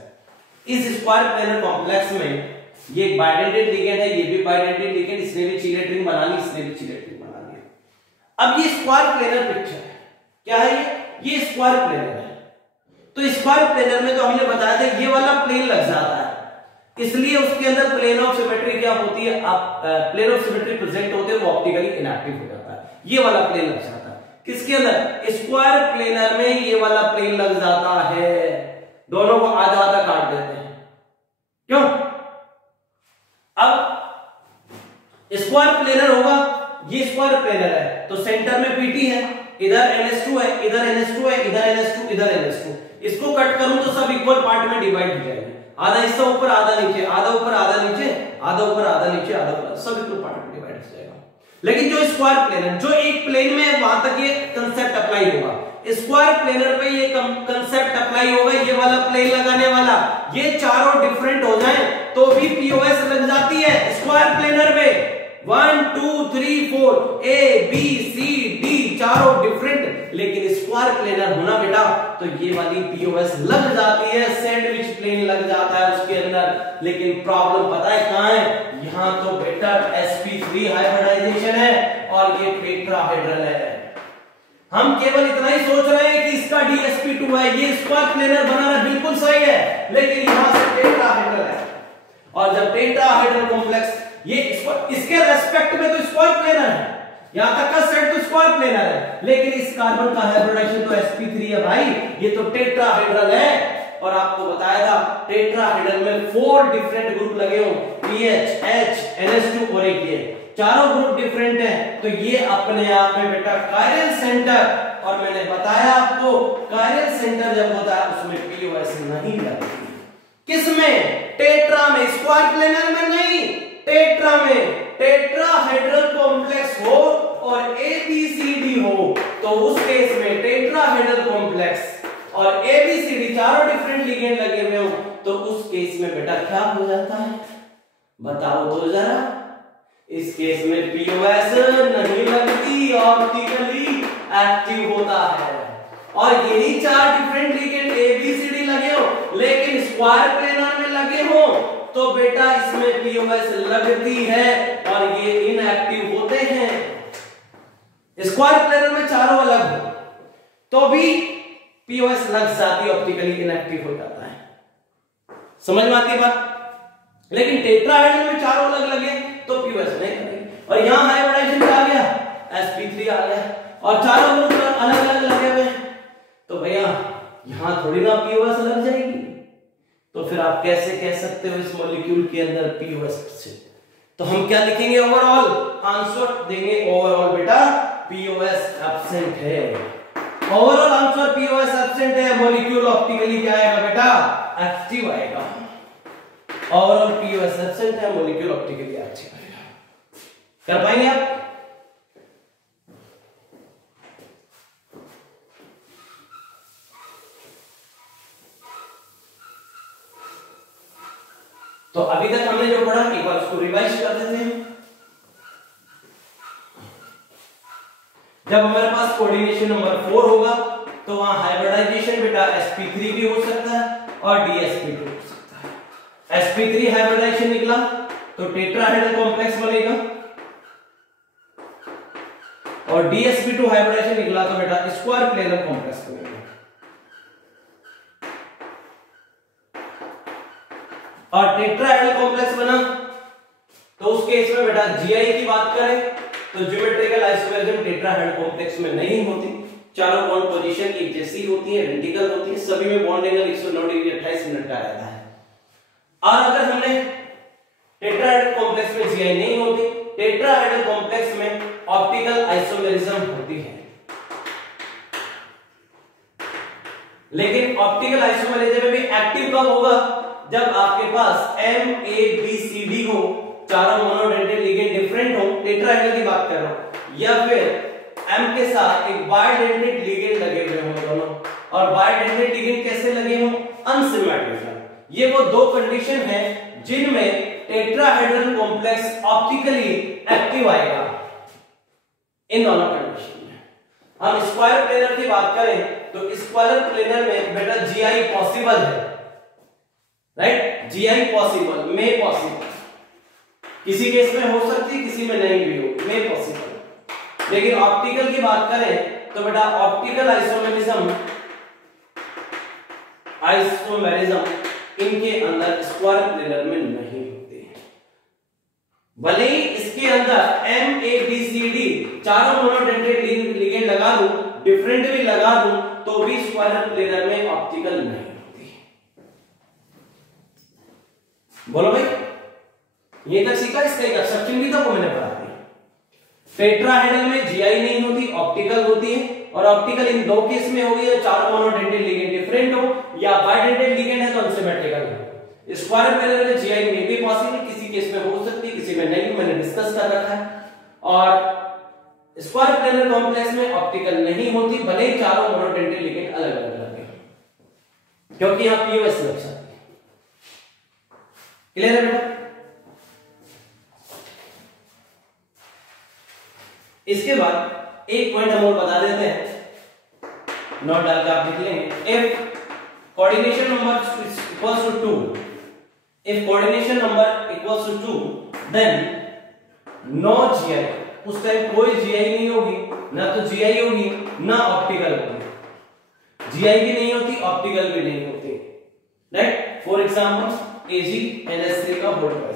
इस स्क्वायर प्लेनर कॉम्प्लेक्स में ये एक बाइडेंटेड लिगेंड है, ये भी बाइडेंटेड लिगेंड, इसने भी चिलेट रिंग बना ली, इसने भी चिलेट रिंग बना लिया। अब ये स्क्वायर प्लेनर पिक्चर है, क्या है ये स्क्वायर प्लेनर है। तो स्क्वायर प्लेनर में तो हमने बताया था ये वाला प्लेन लग जाता है, इसलिए उसके अंदर प्लेन ऑफ सिमेट्री क्या होती है, आप प्लेन ऑफ सिमेट्री प्रेजेंट होते हैं, वो ऑप्टिकली इनएक्टिव हो जाता है। ये वाला प्लेन लग जाता है किसके अंदर, स्क्वायर प्लेनर में ये वाला प्लेन लग जाता है। दोनों को आधा आधा काट देते हैं, क्यों? अब स्क्वायर प्लेनर होगा, ये स्क्वायर प्लेनर है तो सेंटर में Pt है, इधर NH2 है, इधर NH2 है, इधर NH2, इधर NH2। इसको कट करूं तो सब इक्वल पार्ट में डिवाइड हो जाएंगे, आधा हिस्सा ऊपर आधा नीचे, आधा ऊपर आधा नीचे, आधा ऊपर आधा नीचे, आधा ऊपर, सब इक्वल पार्ट में डिवाइड हो जाएगा। लेकिन जो स्क्वायर प्लेनर जो एक प्लेन में है वहां तक ये कंसेप्ट अप्लाई होगा, स्क्वायर प्लेनर पे ये कंसेप्ट अप्लाई होगा, ये वाला प्लेन लगाने वाला, ये चारों डिफरेंट हो जाए तो भी पीओएस लग जाती है स्क्वायर प्लेनर में। 1 2 3 4 A B C D चारों डिफरेंट, लेकिन स्क्वायर प्लेनर होना बेटा तो ये वाली पीओएस लग जाती है, सैंडविच प्लेन लग जाता है उसके अंदर। लेकिन प्रॉब्लम पता है कहां है, यहां तो बेटा sp3 हाइब्रिडाइजेशन है और ये टेट्राहेड्रल है। हम केवल इतना ही सोच रहे हैं कि इसका DsP2 है, ये स्क्वायर प्लेनर बनाना बिल्कुल सही है, लेकिन यहां से टेट्राहेड्रल है। और जब टेट्राहेड्रल कॉम्प्लेक्स ये इसके रेस्पेक्ट में तो स्क्वायर प्लेनर है, यहां तक का सेट तो स्क्वायर प्लेनर है, लेकिन इस कार्बन का हाइब्रिडाइजेशन तो sp3 है भाई, ये तो टेट्राहेड्रल है। और आपको बताया था टेट्राहेड्रल में 4 डिफरेंट ग्रुप लगे हो, PH H NH2 और एक ये चारों ग्रुप डिफरेंट हैं, तो ये अपने आप में बेटा कायरल सेंटर, और मैंने बताया आपको कायरल सेंटर जब होता है उसमें पीओएस नहीं लगती। किसमें? टेट्रा में, स्क्वायर प्लेनर में नहीं, टेट्रा में। टेट्राहेड्रल कॉम्प्लेक्स हो और ABCD हो तो उस केस में टेट्राहेड्रल कॉम्प्लेक्स और ABCD चारों डिफरेंट लिगेंड लगे हुए हो तो उस केस में बेटा क्या हो जाता है, बताओ तो जरा। इस केस में पीओएस नहीं लगती, ऑप्टिकली एक्टिव होता है। और यही 4 डिफरेंट लिगेंड एबीसीडी लगे हो लेकिन स्क्वायर प्लेनर में लगे हो तो बेटा इसमें पीओएस लगती है और ये इनएक्टिव होते हैं। स्क्वायर प्लेनर में चारों अलग हो तो भी पीओएस लग जाती, ऑप्टिकली इनएक्टिव हो जाता है। समझ में आती बात? लेकिन टेट्राहेड्रल में चारों अलग लगे तो पीओएस नहीं करेगी। और यहां हाइब्रिडाइजेशन क्या आ गया? sp3 आ गया और चारों ग्रुप अलग अलग लगे हुए तो भैया यहां थोड़ी ना पीओएस लग जाएगी। तो फिर आप कैसे कह सकते हो इस मॉलिक्यूल के अंदर पीओएस से? तो हम क्या लिखेंगे? ओवरऑल आंसर देंगे ओवरऑल बेटा पीओएस एब्सेंट है। ओवरऑल आंसर पीओएस एब्सेंट है। मॉलिक्यूल ऑप्टिकली क्या आएगा बेटा? एक्टिव आएगा। ओवरऑल पीओएस एब्सेंट है, मॉलिक्यूल ऑप्टिकली एक्टिव आएगा। कर पाएंगे आप? तो अभी तक हमने जो पढ़ा एक बार उसको रिवाइज कर देते हैं। जब हमारे पास कोऑर्डिनेशन नंबर 4 होगा तो वहां हाइब्रिडाइजेशन बेटा sp3 भी हो सकता है और dsp2 हो सकता है। sp3 हाइब्रिडाइजेशन निकला तो टेट्राहेड्रल कॉम्प्लेक्स बनेगा और dsp2 हाइब्रिडाइजेशन निकला तो बेटा स्क्वायर प्लेनर कॉम्प्लेक्स बनेगा। और टेट्राहेड्रल कॉम्प्लेक्स बना तो उस केस में बेटा जीआई की बात करें तो ज्योमेट्रिकल आइसोमेरिज्म टेट्राहेड्रल कॉम्प्लेक्स में नहीं होती। चारों बॉन्ड पोजीशन एक जैसी होती है, आइडेंटिकल होती है, सभी में बॉन्ड एंगल 109 डिग्री 28 मिनट का रहता है। और अगर हमने टेट्राहेड्रल कॉम्प्लेक्स में जीआई नहीं होती, टेट्राहेड्रल कॉम्प्लेक्स में ऑप्टिकल आइसोमेरिज्म होती है। लेकिन ऑप्टिकल आइसोमेरिज्म में भी एक्टिव कब होगा? जब आपके पास MABCD हो, चारों मोनोडेंटेड लिगेंड डिफरेंट हो, टेट्राहेड्रल की बात कर रहा हूं, या फिर M के साथ एक बाइडेंटेड लिगेंड लगे हुए हों दोनों। और बाइडेंटेड लिगेंड कैसे लगे हों? अनसिमेट्रिकल। ये वो दो कंडीशन है जिनमें टेट्राहेड्रल कॉम्प्लेक्स ऑप्टिकली एक्टिव आएगा। इन दोनों कंडीशन में हम स्क्वायर प्लेनर की बात करें तो स्क्वायर प्लेनर में बेटा जीआई पॉसिबल है, राइट? जीआई पॉसिबल, मे पॉसिबल, किसी केस में हो सकती है, किसी में नहीं भी हो, मे पॉसिबल। लेकिन ऑप्टिकल की बात करें तो बेटा ऑप्टिकल आइसोमेरिज्म इनके अंदर स्क्वायर प्लेनर में नहीं होते हैं। भले ही इसके अंदर MABCD चारों मोनोडेंटेड लिगेंड लगा दूं, डिफरेंट भी लगा दूं, तो भी स्क्वायर प्लेनर में ऑप्टिकल नहीं होती है। बोलो भाई, ये तक सीखा? इसका एक एक्सेप्शन भी था वो मैंने पढ़ा दिया। टेट्राहेड्रल में जीआई नहीं होती, ऑप्टिकल होती है। और ऑप्टिकल इन दो केस में होगी, चारों मोनोडेंटेड लिगेंड डिफरेंट हो या बाइडेंटेड लिगेंड है तो अनसिमेट्रिकल हो। स्क्वायर प्लेनर में जीआई में भी पॉसिबल, किसी केस में हो सकती है, किसी में नहीं, मैंने डिस्कस कर रखा है। और स्क्वायर प्लेनर कॉम्प्लेक्स में ऑप्टिकल नहीं होती, भले ही चारों मोनोडेंटेड लिगेंड अलग अलग लगे, क्योंकि यहां पीओएस लग जाती है। क्लियर है बेटा? इसके बाद एक पॉइंट हम और बता देते हैं, नोट डालकर आप लिख लेंगे। If coordination number equals to 2, if coordination number equals to 2 then no GI, उस टाइम कोई जीआई नहीं होगी, ना तो जीआई होगी ना ऑप्टिकल होगी। जीआई भी नहीं होती, ऑप्टिकल भी नहीं होती, राइट? फॉर एग्जांपल AgNH3 का होल्ड।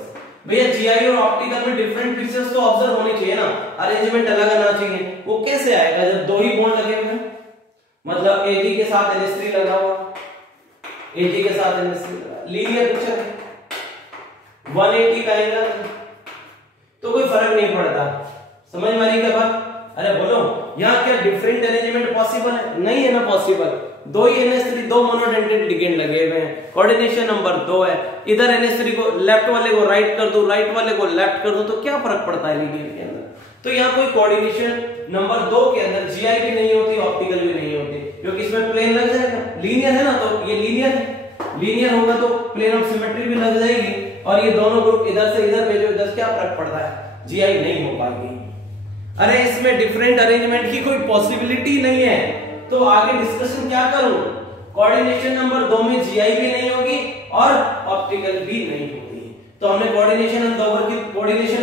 भैया जीआई और ऑप्टिकल में डिफरेंट फीचर्स तो ऑब्जर्व होने चाहिए ना, अरेंजमेंट अलग आना चाहिए। वो कैसे आएगा जब दो ही बॉन्ड लगे हुए हैं? मतलब Ag के साथ NH3 लगा हुआ, Ag के साथ NH3 लगा, लीनियर पिक्चर है, 180 का एंगल, तो कोई फर्क नहीं पड़ता। समझ में आ रही क्या बात? अरे बोलो, यहाँ क्या डिफरेंट अरेंजमेंट पॉसिबल है? नहीं है ना पॉसिबल। दो ही NH3, दो मोनोडेंटेड लिगेंड लगे हुए हैं, कोऑर्डिनेशन नंबर 2 है। इधर NH3 को लेफ्ट वाले को राइट कर दो, राइट वाले को लेफ्ट कर दो, तो क्या फर्क पड़ता है लिगेंड के अंदर? तो यहाँ कोई कोऑर्डिनेशन नंबर 2 के अंदर जीआई भी नहीं होती, ऑप्टिकल भी नहीं होती, क्योंकि इसमें प्लेन लग जाएगा। लीनियर है ना, तो ये लीनियर है, लीनियर होगा तो प्लेन ऑफ सिमेट्री भी लग जाएगी और ये दोनों ग्रुप इधर से इधर पॉसिबिलिटी नहीं है तो आगे डिस्कशन क्या करूं? कोऑर्डिनेशन नंबर 2 में जीआई भी नहीं होगी और ऑप्टिकल भी नहीं होगी। तो हमने कोऑर्डिनेशन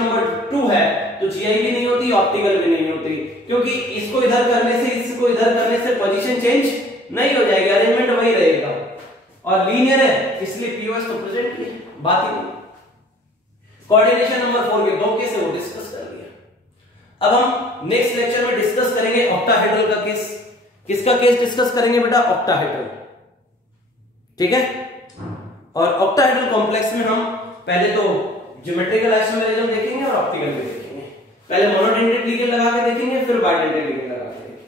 नंबर 2 है तो जीआई भी नहीं होती, ऑप्टिकल भी नहीं होती, क्योंकि इसको इधर करने से इसको इधर करने से पोजीशन चेंज नहीं हो जाएगी, अरेंजमेंट वही रहेगा और लीनियर है, इसलिए पीओएस तो प्रेजेंट ही है, बात ही नहीं। कोऑर्डिनेशन नंबर 4 के 2 केस है वो डिस्कस कर लिया। अब हम नेक्स्ट लेक्चर में डिस्कस करेंगे ऑक्टाहेड्रल का केस। किसका केस डिस्कस करेंगे बेटा? ऑक्टाहेड्रल, ठीक है। और ऑक्टाहेड्रल कॉम्प्लेक्स में हम पहले तो ज्योमेट्रिकल आइसोमेरिज्म देखेंगे और ऑप्टिकल भी देखेंगे। पहले मोनोडेंटेड लिगेंड लगा के देखेंगे, फिर बाइडेंटेड लिगेंड लगा के देखेंगे।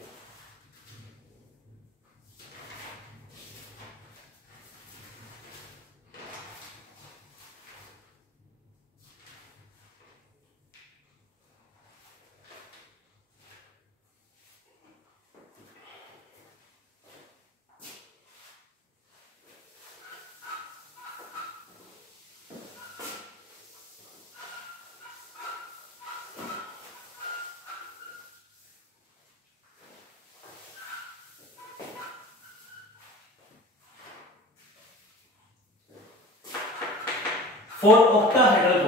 For octahedral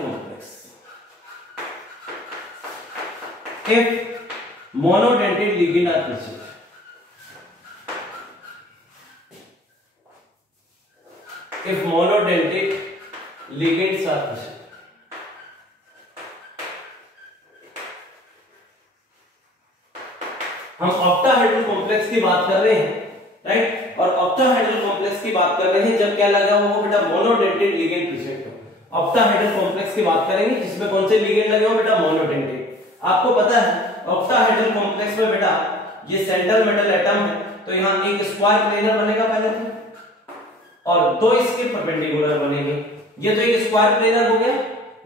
complex, if monodentate ligand are present, हम ऑक्टाहेड्रल कॉम्प्लेक्स की बात कर रहे हैं, राइट। और ऑक्टाहेड्रल कॉम्प्लेक्स की बात कर रहे हैं जब क्या लगा हो बेटा? मोनोडेंटेड लिगेंड प्रेजेंट हो। ऑक्टाहेड्रल कॉम्प्लेक्स की बात करेंगे जिसमें कौन से लिगेंड लगे हो बेटा? मोनोडेंटेड। आपको पता है ऑक्टाहेड्रल कॉम्प्लेक्स में बेटा ये सेंट्रल मेटल एटम है तो यहां एक स्क्वायर प्लेनर बनेगा पहले तो, और दो इसके परपेंडिकुलर बनेंगे। ये तो एक स्क्वायर प्लेनर हो गया,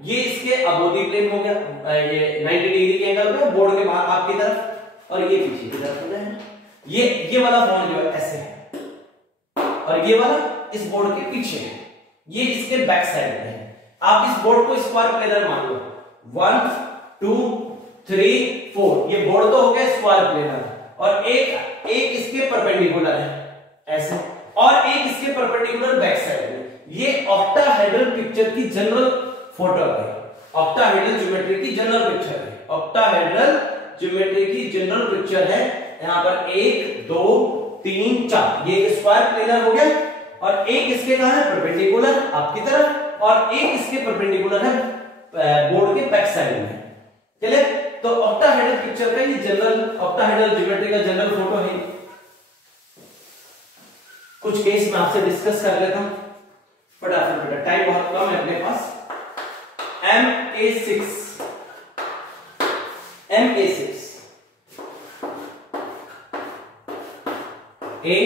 ये इसके अपोजिट प्लेन हो गया, ये 90 डिग्री के एंगल पे बोर्ड के बाहर आपकी तरफ, और ये पीछे की तरफ हो जाएगा। ये वाला बॉन्ड जो है ऐसे है और ये वाला इस बोर्ड के पीछे है, ये इसके बैक साइड में है। आप इस बोर्ड को स्क्वायर प्लेनर मान लो, 1 2 3 4, ये बोर्ड तो हो गया स्क्वायर प्लेनर, और एक इसके परपेंडिकुलर है ऐसे, और एक इसके परपेंडिकुलर बैक साइड में। ये ऑक्टाहेड्रल पिक्चर की जनरल फोटो है, ऑक्टाहेड्रल ज्योमेट्री की जनरल पिक्चर है, ऑक्टाहेड्रल ज्योमेट्री की जनरल पिक्चर है। यहां पर 1 2 3 4, ये स्क्वायर प्लेनर हो गया, और एक इसके कहां है? परपेंडिकुलर आपकी तरफ, और एक इसके परपेंडिकुलर है बोर्ड के बैक साइड में। चलिए, तो ऑक्टाहेड्रल पिक्चर का ये जनरल ऑक्टाहेड्रल ज्योमेट्री का जनरल फोटो है। कुछ केस में आपसे डिस्कस कर लेता हूं फटाफट बेटा, टाइम बहुत कम है अपने पास। MA6 A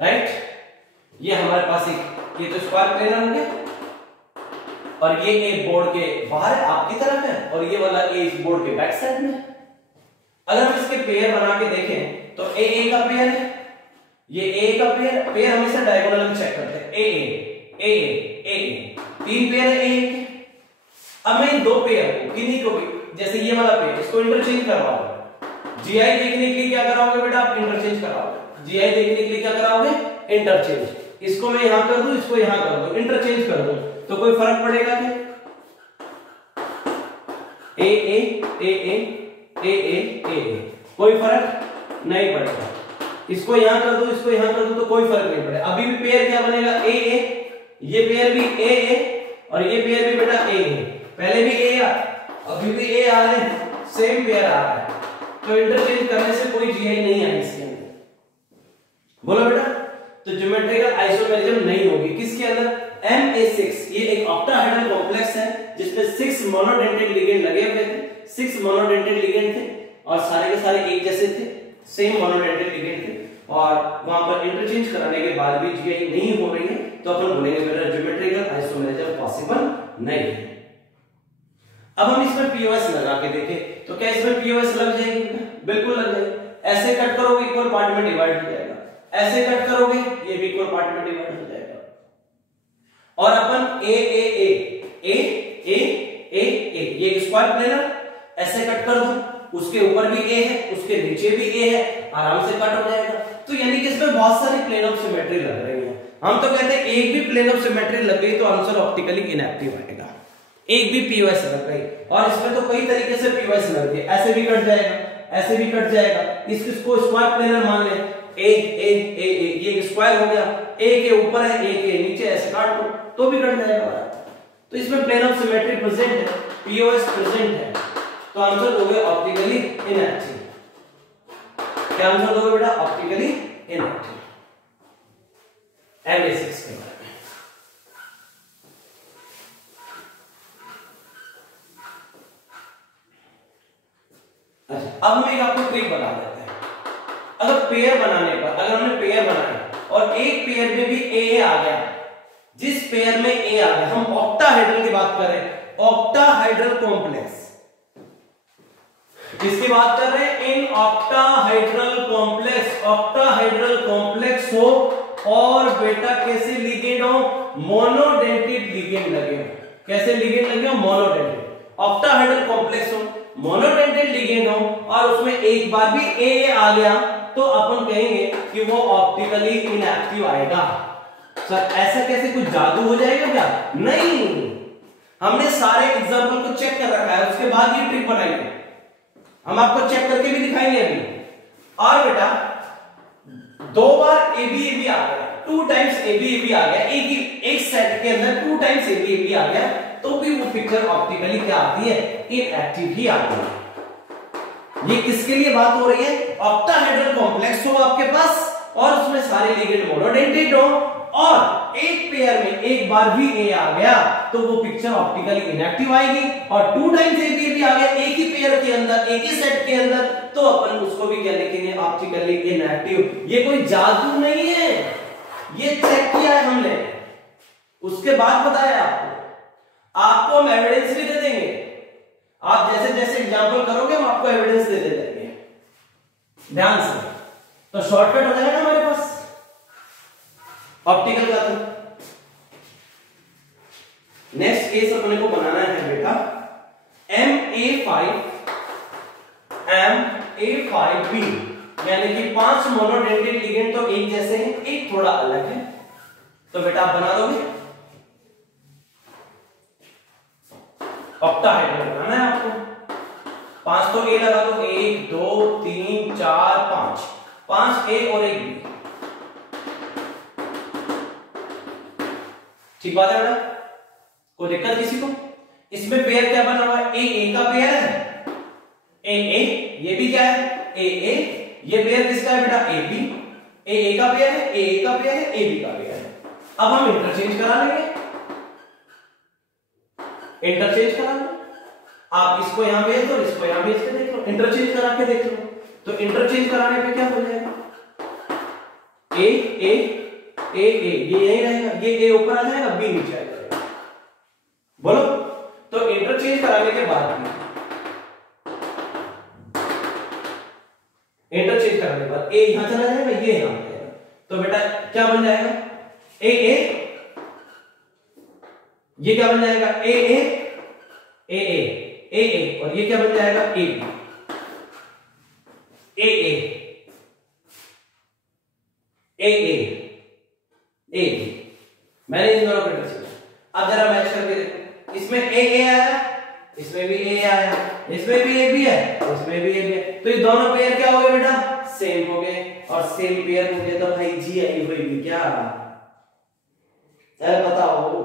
right. ये हमारे पास एक, ये तो स्क्वायर प्लेनर हो गया, और ये ए बोर्ड के बाहर आपकी तरफ है, और ये वाला ए इस बोर्ड के बैक साइड में। अगर हम इसके पेयर बना के देखें तो ए का पेयर है, ये ए का पेयर हमेशा डायगोनल में चेक करते हैं, ए 3 पेयर है ए के। अब मैं इन दो पेयर को, किन्हीं को भी, जैसे ये वाला पेयर, इसको इंटरचेंज करवाओगे। जीआई देखने के लिए क्या कराओगे बेटा? आप इंटरचेंज कराओगे। जीआई देखने के लिए क्या कराओगे? इंटरचेंज। इसको मैं यहां कर दूं, इसको यहां कर दूं, इंटरचेंज कर दूं, तो कोई फर्क पड़ेगा क्या? ए कोई फर्क नहीं पड़ेगा। इसको यहां कर दूं, इसको यहां कर दूं, तो कोई फर्क नहीं पड़ेगा। अभी भी पेयर क्या बनेगा? ये पेयर भी ए, और ये पेयर भी बेटा ए। पहले भी ए, अभी भी ए आ रहे हैं, सेम पेयर आ रहा है, तो इंटरचेंज करने से कोई जीआई नहीं आई इसके अंदर। बोलो बेटा, तो ज्योमेट्रिकल आइसोमेरिज्म नहीं होगी किसके अंदर? MA6। ये एक ऑक्टाहेड्रल कॉम्प्लेक्स है जिसमें 6 मोनोडेंटेड लिगेंड लगे हुए थे, 6 मोनोडेंटेड लिगेंड थे, और सारे के सारे एक जैसे थे, सेम मोनोडेंटेड लिगेंड थे, और वहां पर इंटरचेंज कराने के बाद भी जीआई नहीं हो रही है, तो अपन बोलेंगे बेटा ज्योमेट्रिकल आइसोमेरिज्म पॉसिबल नहीं है। अब हम इसमें पीओएस लगा के देखें तो क्या इसमें पीओएस लग जाएगी? बिल्कुल लग जाएगी। ऐसे कट करोगे इक्वल पार्ट में डिवाइड हो जाएगा, ऐसे कट करोगे ये भी इक्वल पार्ट में डिवाइड हो जाएगा। और अपन ए ये स्क्वायर प्लेनर ऐसे कट कर दूं, उसके ऊपर भी ए है, उसके नीचे भी ए है, आराम से कट हो जाएगा। तो यानी कि इसमें बहुत सारी प्लेन ऑफ सिमेट्री लग रही है। हम तो कहते हैं एक भी प्लेन ऑफ सिमेट्री लग गई तो आंसर ऑप्टिकली इनएक्टिव आएगा। एक भी पीओएस लग गई, और इसमें तो कई तरीके से पीओएस लग गई, ऐसे भी कट जाएगा, ऐसे भी कट जाएगा। इसको स्क्वायर प्लेनर मान ले, ये स्क्वायर हो गया, ए के ऊपर है, ए के नीचे, ऐसे काट दो तो भी कट जाएगा। तो इसमें प्लेन ऑफ सिमेट्री प्रेजेंट है, पीओएस प्रेजेंट है, तो आंसर दोगे ऑप्टिकली इनएक्टिव। क्या आंसर दोगे बेटा? Optically inactive. MA6 के बारे में। अच्छा, अब हम एक आपको ट्रिक बता देते हैं। अगर पेयर बनाने पर, अगर हमने पेयर बनाया और एक पेयर में भी ए आ गया, जिस पेयर में ए आ गया, हम ऑक्टाहेड्रल की बात कर रहे हैं, ऑक्टाहेड्रल कॉम्प्लेक्स, किसकी बात कर रहे हैं? In octahedral complex, octahedral complex हो और बेटा कैसे लिगेंड हो? मोनोडेंटेड लिगेंड लगे हो। कैसे लिगेंड लगे हो? मोनोडेंटेड। ऑक्टाहेड्रल कॉम्प्लेक्स हो, मोनोडेंटेड लिगेंड हो, और उसमें एक बार भी ए आ गया तो अपन कहेंगे कि वो ऑप्टिकली इनएक्टिव आएगा। सर ऐसा कैसे, कुछ जादू हो जाएगा क्या? नहीं, हमने सारे एग्जांपल को चेक कर रखा है, उसके बाद ये ट्रिक बनाएंगे। हम आपको चेक करके भी दिखाएंगे अभी। और बेटा दो बार ए बी आ गया, 2 टाइम्स ए बी आ गया, एक सेट के अंदर 2 टाइम्स ए बी आ गया, तो भी वो पिक्चर ऑप्टिकली क्या आती है? इनएक्टिव ही आती है। ये किसके लिए बात हो रही है? ऑक्टाहेड्रल कॉम्प्लेक्स हो आपके पास और उसमें सारे लिगेंड मोनोडेंटेड हो, और एक पेयर में एक बार भी ए आ गया तो वो पिक्चर ऑप्टिकली इनएक्टिव आएगी। और 2 टाइम्स ए बी आ गया एक ही पेयर के अंदर, एक ही सेट के अंदर, तो अपन उसको भी क्या लिखेंगे? Optically inactive. ये कोई जादू नहीं है, ये चेक किया है हमने, उसके बाद बताया आपको हम एविडेंस भी दे देंगे। आप जैसे जैसे एग्जांपल करोगे हम आपको एविडेंस दे देंगे, ध्यान से, तो शॉर्टकट हो जाएगा हमारे पास ऑप्टिकल का। तो नेक्स्ट केस अपने को बनाना है बेटा MA5B, यानी कि 5 मोनोडेंटेड लिगेंड तो एक जैसे हैं, एक थोड़ा अलग है। तो बेटा आप बना दोगे? ऑक्टाहेड्रल बनाना है आपको। 5 तो ए लगा दो, 1 2 3 4 5, 5 ए और 1 बी। ठीक बात है बेटा? कोई दिक्कत किसी को? इसमें पेयर क्या बना हुआ है? ए का पेयर है, ए ये भी क्या है? ए ये पेयर किसका है बेटा? ए बी। ए का पेयर है, ए का पेयर है, ए बी का पेयर है। अब हम इंटरचेंज करा लेंगे, इंटरचेंज करा लो। आप इसको यहां भेज दो, इसको यहां भेज के देख लो, इंटरचेंज करा के देख लो। तो इंटरचेंज कराने पे क्या हो जाएगा? ए ये यही रहेगा, ये ए ऊपर आ जाएगा, बी नीचे आ जाएगा। बोलो, तो इंटरचेंज कराने के बाद इंटरचेंज कराने के बाद ए यहां चला जाएगा, ये यहां जाएगा, तो बेटा क्या बन जाएगा? ए ये क्या बन जाएगा? ए और ये क्या बन जाएगा? ए मैंने इन दोनों को इंटरचेंज। अब जरा मैच करके देखो, इसमें ए आया, इसमें भी ए आया, इसमें भी ए बी है, इसमें भी ए बी है, तो ये दोनों पेयर क्या हो गए बेटा? सेम हो गए, और सेम पेयर हो गए तो भाई जी आई होगी क्या? बताओ,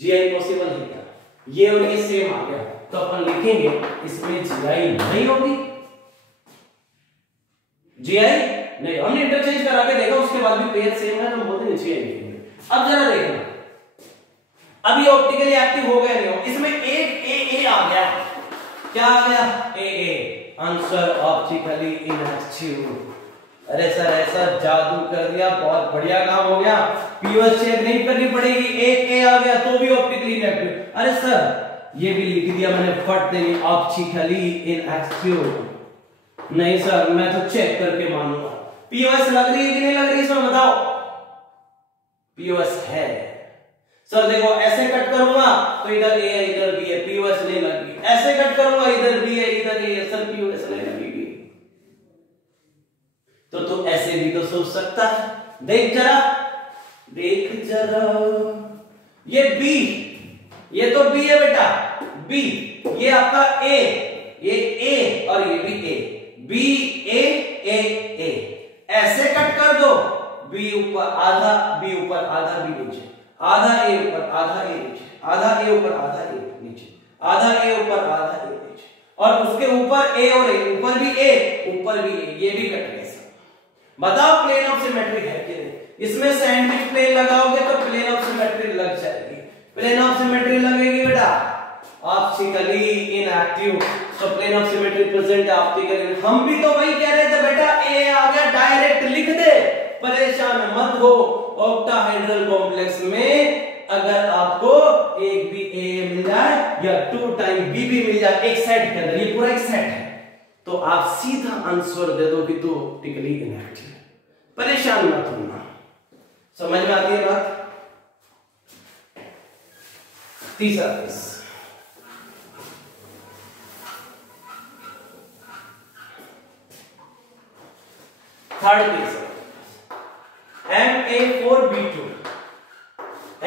जी आई पॉसिबल है क्या? ये और ये सेम आ गया तो अपन लिखेंगे इसमें जी आई नहीं होगी, जी आई नहीं। हमने इंटरचेंज करा के देखा, उसके बाद भी पेयर सेम है तो बोलते हैं जी आई लिखेंगे। अब जरा देखना, अब ये ऑप्टिकली एक्टिव हो गया नहीं हो, इसमें एक ए आ गया, क्या आ गया? A answer optically inactive. अरे सर ऐसा जादू कर दिया, बहुत बढ़िया काम हो गया, पीओएस चेक नहीं करनी पड़ेगी, एक ए आ गया तो भी ऑप्टिकली इनएक्टिव। अरे सर ये भी लिख दिया मैंने फट देनी, ऑप्टिकली इनएक्टिव। नहीं सर मैं तो चेक करके मानूंगा। पीओएस लग रही है कि नहीं लग रही इसमें बताओ? पीओएस है। सर देखो ऐसे कट करूंगा तो इधर ए है इधर बी है, पीओएस नहीं लगेगी। ऐसे कट करूंगा, इधर भी है इधर ही है, सर क्यों ऐसे नहीं लगेगी? तो तू ऐसे भी तो सोच सकता है। देख जरा, देख जरा, ये बी, ये तो बी है बेटा, बी, ये आपका ए, ये ए और ये भी ए, बी ए ए ए, ऐसे कट कर दो, बी ऊपर आधा, बी ऊपर आधा, बी नीचे, आधा ए ऊपर आधा ए नीचे, आधा ए ऊपर आधा ए नीचे, आधा ए ऊपर आधा ए नीचे, और उसके ऊपर ए और ए, ऊपर भी ए, ऊपर भी ए, ये भी कट गए सब। बताओ प्लेन ऑफ सिमेट्री है कि नहीं? इसमें सैंडविच प्लेन लगाओगे तो प्लेन ऑफ सिमेट्री लग जाएगी। प्लेन ऑफ सिमेट्री लगेगी बेटा, optically inactive, so plane of symmetry present है ऑप्टिकली। हम भी तो वही कह रहे थे बेटा, ए आ गया डायरेक्ट लिख दे, परेशान मत हो। ऑक्टाहेड्रल कॉम्प्लेक्स में अगर आपको एक भी ए मिल जाए या 2 टाइम बी भी मिल जाए एक सेट के अंदर, ये पूरा एक सेट है, तो आप सीधा आंसर दे दो कि तो ऑप्टिकली इनएक्टिव है। परेशान मत होना। समझ में आती है बात? तीसरा case, third case, MA4B2,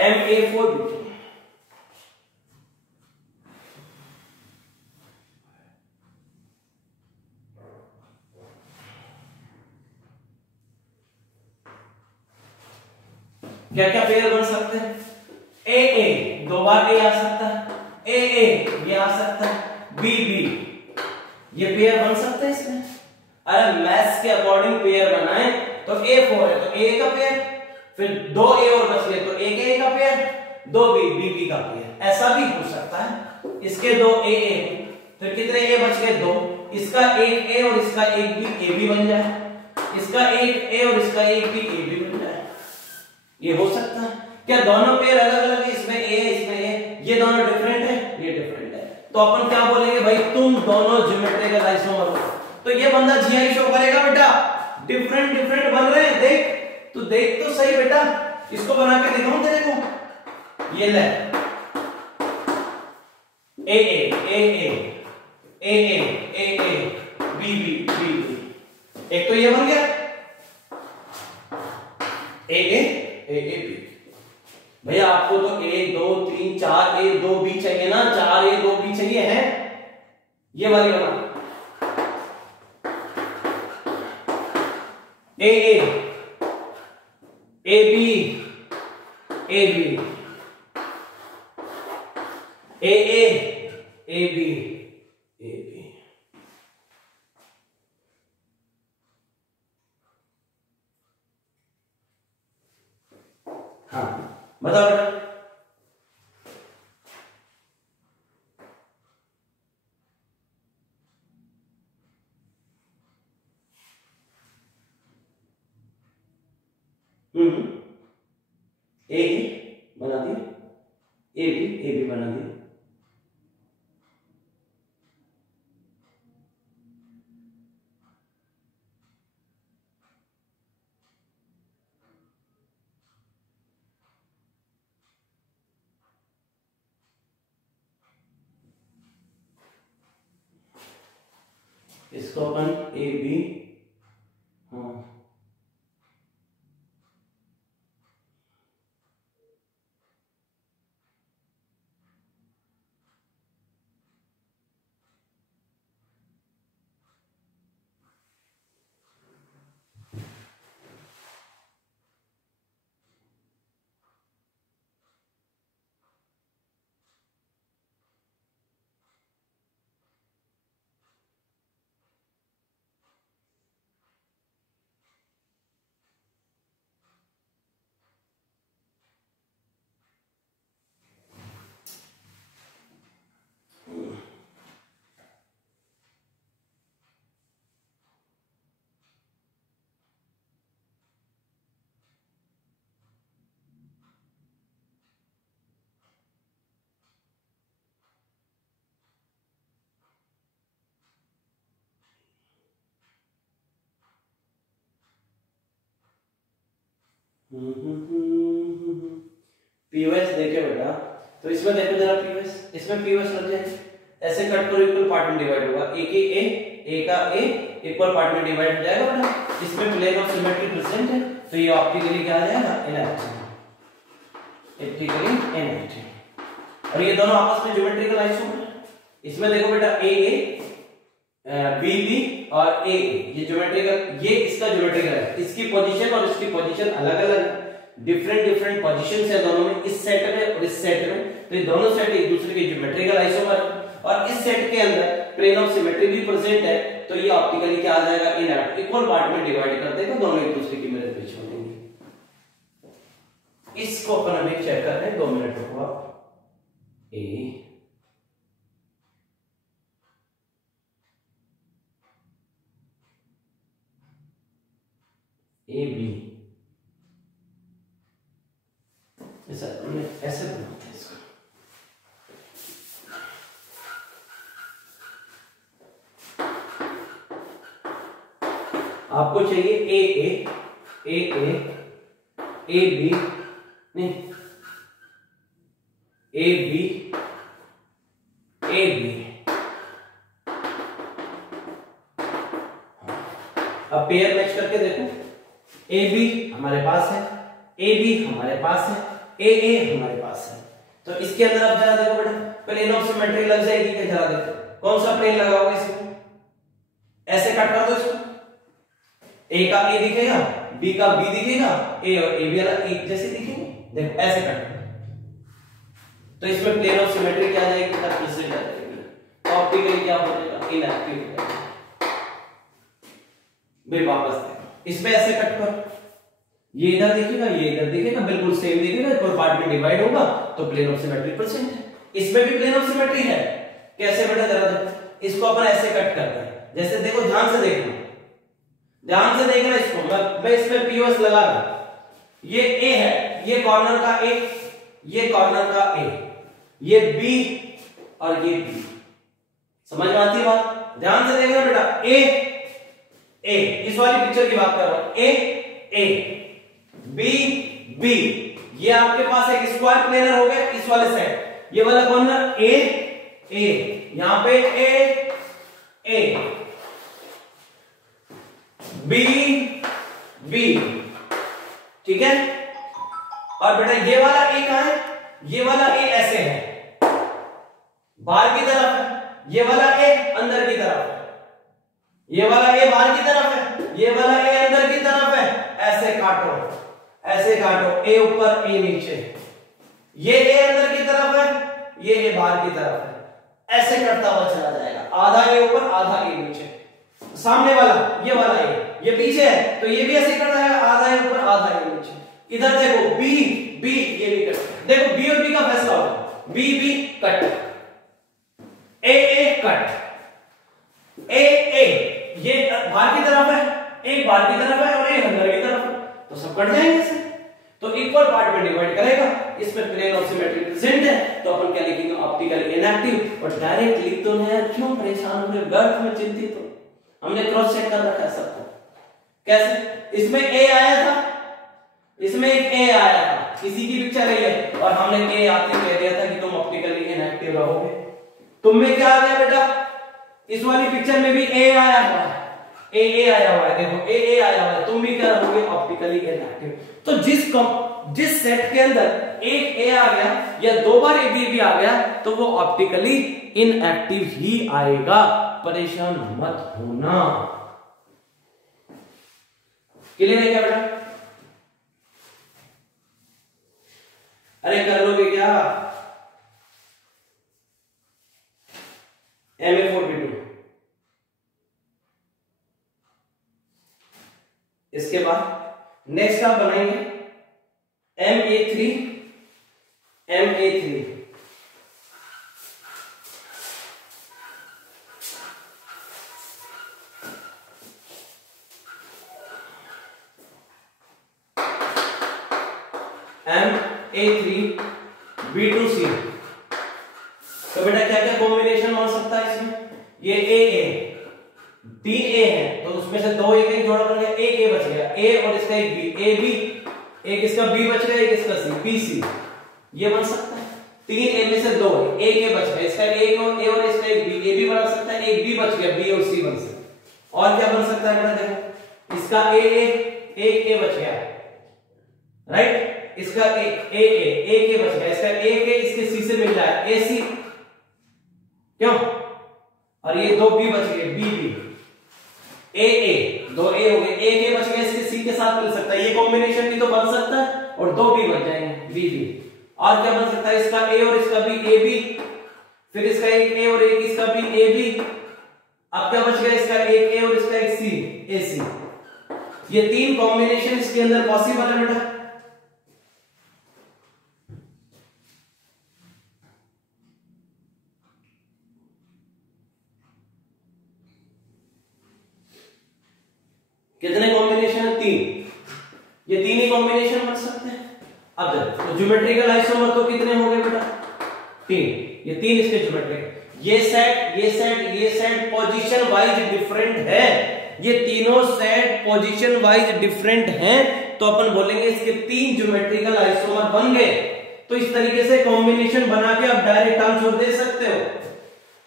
MA4B2, क्या क्या पेयर बन सकते हैं? ए ए, 2 बार ए आ सकता है, ए ए ये आ सकता है, बी बी, ये पेयर बन सकते हैं इसमें। अरे मैथ्स के अकॉर्डिंग पेयर बनाए तो A4 है तो ए का पेयर, फिर 2 ए और बच गए तो एक ए का पेयर, 2 बी, बी बी का पेयर, ऐसा भी हो सकता है। इसके 2 ए ए, फिर कितने ए बच गए? 2, इसका एक ए और इसका एक बी, ए बी बन जाए, इसका एक ए और इसका एक बी, ए बी बन जाए, ये हो सकता है। क्या दोनों पेयर अलग अलग है? इसमें ए इसमें ए, ये दोनों डिफरेंट है, ये डिफरेंट है, तो अपन क्या बोलेंगे भाई, तुम दोनों ज्योमेट्रिकल आइसोमर हो। तो ये बंदा जीआई शो करेगा बेटा, डिफरेंट डिफरेंट बन रहे हैं, देख तो, देख तो सही बेटा, इसको बना के दिखाऊं तेरे को, ये ले, ए A A A A A A A, B B B B, एक तो ये बन गया ए ए ए ए बी। भैया आपको तो 1 2 3 4 ए 2 बी चाहिए ना, 4 ए 2 बी चाहिए है, ये वाली बना, A A A B A B, A A A B A B. हाँ बताओ बेटा, ए बना दिए, ए बी बना दिए, इसको अपन ए बी, हाँ पीओएस देखे बेटा, तो इसमें देखो जरा पीओएस, इसमें पीओएस लग जाए, ऐसे कट करो, इक्वल पार्ट में डिवाइड होगा, ए का ए इक्वल पार्ट में डिवाइड हो जाएगा बेटा। इसमें प्लेन ऑफ सिमेट्री प्रेजेंट है, तो ये ऑप्टिकली क्या आ जाएगा, इनएक्टिव, ऑप्टिकली इनएक्टिव। और ये दोनों आपस में ज्योमेट्रिकल आइसोमर। इसमें देखो बेटा ए बी बी और ए, ये ज्योमेट्रिकल, ये इसका ज्योमेट्रिकल है, इसकी पोजीशन और इसकी पोजीशन अलग अलग है, डिफरेंट पोजीशंस है दोनों में, इस सेट में और इस सेट में। तो ये दोनों सेट एक दूसरे के ज्योमेट्रिकल आइसोमर है, और इस सेट के अंदर प्लेन ऑफ सिमेट्री भी प्रेजेंट है, तो ये ऑप्टिकली क्या आ जाएगा, इक्वल पार्ट में डिवाइड कर देगा, दोनों एक दूसरे की मिरर पे छोड़ेंगे। इसको अपन अभी चेक कर रहे हैं, 2 मिनट रुको आप। ए बी ऐसा ऐसे बनाते हैं इसको। आपको चाहिए ए बी, नहीं ए बी अब पेयर मैच करके देखो, ए बी हमारे पास है, ए बी हमारे पास है, ए हमारे पास है। तो इसके अंदर आप जरा देखो बेटा, प्लेन ऑफ सिमेट्री लग जाएगी क्या, जरा देखो कौन सा प्लेन लगा होगा इसमें। ऐसे कट कर दो इसको, ए का ए दिखेगा, बी का बी दिखेगा, ए और ए बी एक जैसे दिखेंगे, देखो ऐसे कट कर। तो इसमें प्लेन ऑफ सिमेट्री क्या आ जाएगी, प्रेजेंट आ जाएगी, ऑप्टिकली क्या हो जाएगा, इनएक्टिव हो जाएगा। भाई वापस देखो, इसमें ऐसे कट कर, ये इधर दिखेगा, ये इधर दिखेगा, बिल्कुल सेम दिखेगा, इक्वल पार्ट में डिवाइड होगा, तो प्लेन ऑफ सिमेट्री प्रेजेंट है। इसमें भी प्लेन ऑफ सिमेट्री है, कैसे बेटा जरा देखो, इसको अपन ऐसे कट करते हैं, जैसे देखो ध्यान से देखना, ध्यान से देखना इसको, मैं इसमें पीओएस लगा रहा हूं, ये ए है, ये कॉर्नर का ए, ये कॉर्नर का ए, ये बी और ये बी, समझ में आती है बात। ध्यान से देखना बेटा, ए इस वाली पिक्चर की बात कर रहा हूं, ए बी बी, ये आपके पास एक स्क्वायर प्लेनर हो गया इस वाले साइड, ये वाला कॉर्नर ए, यहां पे ए बी, ठीक है। और बेटा ये वाला ए कहां है, ये वाला ए ऐसे है, बाहर की तरफ है, ये वाला ए अंदर की तरफ है, ये वाला ए बाहर की तरफ है, ये वाला ए अंदर की तरफ है, ऐसे काटो, ऐसे काटो, ए ऊपर ए नीचे, ये ए अंदर की तरफ है, ये ए बाहर की तरफ है, ऐसे कटता हुआ चला जाएगा, आधा ए ऊपर आधा ए नीचे। सामने वाला ये वाला ए, ये पीछे है, तो ये भी ऐसे कट जाएगा, आधा ए ऊपर आधा ए नीचे। इधर देखो बी ये भी कट, देखो बी और बी का फैसला होगा, बी कट, ए कट, ए ये बाहर की तरफ है, एक बाहर की तरफ है और एक अंदर की तरफ है, तो सब कट जाएंगे ऐसे, तो इक्वल पार्ट में डिवाइड करेगा। इसमें प्लेन ऑफ सिमेट्री प्रेजेंट है, तो अपन क्या लिखेंगे, ऑप्टिकली इनएक्टिव। और डायरेक्ट लिख दो ना, क्यों परेशान हो रहे, व्यर्थ में चिंतित हो, हमने क्रॉस चेक कर रखा है सबको। कैसे, इसमें ए आया था, इसमें एक ए आया था, इसी की पिक्चर है, और हमने ए आते कह दिया था कि तुम ऑप्टिकली इनएक्टिव रहोगे। तुम में क्या आ गया बेटा, इस वाली पिक्चर में भी ए आया हुआ है, ए आया हुआ है, देखो ए आया हुआ है, तुम भी क्या रहोगे, ऑप्टिकली इनएक्टिव। तो जिस सेट के अंदर एक ए आ गया या 2 बार ए बी आ गया, तो वो ऑप्टिकली इनएक्टिव ही आएगा, परेशान मत होना। क्लियर है क्या बेटा? अरे कर लोगे क्या, MA42। इसके बाद नेक्स्ट आप बनाएंगे MA3। B2C। तो बेटा क्या क्या कॉम्बिनेशन हो सकता है इसमें, ये ए 3 ए है, तो उसमें से 2 एक जोड़ा बन गया, एक ए बच गया, ए और इसका एक बी, ए बी, एक इसका बी बच गया, एक इसका सी, बी सी, ये बन सकता है। 3 ए में से 2 एक ए बच गया, इसका एक और ए और इसका एक एक बी बच गया, बी और सी बन सकता। और क्या बन सकता है बेटा, देखो इसका ए बच गया, राइट, इसका ए बच गया, इसका ए इसके सी से मिल रहा है, ए सी, क्यों, और ये दो बी बच गए, बी बी, ए दो ए हो गए, ए बच गया, इसके सी के साथ मिल सकता है, ये कॉम्बिनेशन भी तो बन सकता है, और दो बी बच जाएंगे, बी बी। और क्या बन सकता है, इसका ए और इसका बी, ए बी, फिर इसका एक ए और एक इसका बी, ए बी। अब क्या बच गया, इसका एक ए और इसका एक सी, ए सी। ये तीन कॉम्बिनेशन इसके अंदर पॉसिबल है बेटा। कितने कॉम्बिनेशन है, तीन, ये तीन ही कॉम्बिनेशन बन सकते हैं। अब देखो तो ज्योमेट्रिकल आइसोमर तो कितने हो गए बेटा, तीन, ये तीन इसके ज्योमेट्रिक, ये सेट पोजीशन वाइज डिफरेंट है, ये तीनों सेट पोजीशन वाइज डिफरेंट हैं, तो अपन बोलेंगे इसके तीन ज्योमेट्रिकल आइसोमर बन गए। तो इस तरीके से कॉम्बिनेशन बना के आप डायरेक्ट आंसर दे सकते हो।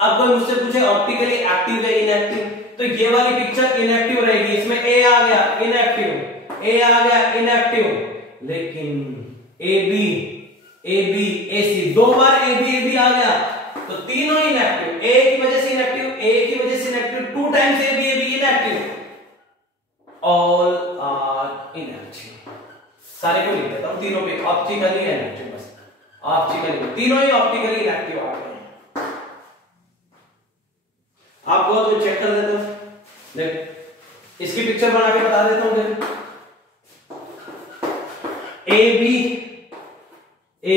अब कोई मुझसे पूछे ऑप्टिकली एक्टिव या इनएक्टिव, तो ये वाली पिक्चर इनएक्टिव रहेगी, इसमें ए आ गया इनएक्टिव, ए आ गया इनएक्टिव, लेकिन ए बी ए सी, दो बार ए बी आ गया, तो तीनों इनएक्टिव, ए की वजह से इनएक्टिव, ए की वजह से inactive, two times A B inactive, all are inactive. सारे को लिख देता हूं, तीनों पे ऑप्टिकली इनएक्टिव, बस ऑप्टिकली, तीनों ही ऑप्टिकली इनएक्टिव आ गए। आपको तो चेक कर देता हूं, देख इसकी पिक्चर बना के बता देता हूं। देख ए बी ए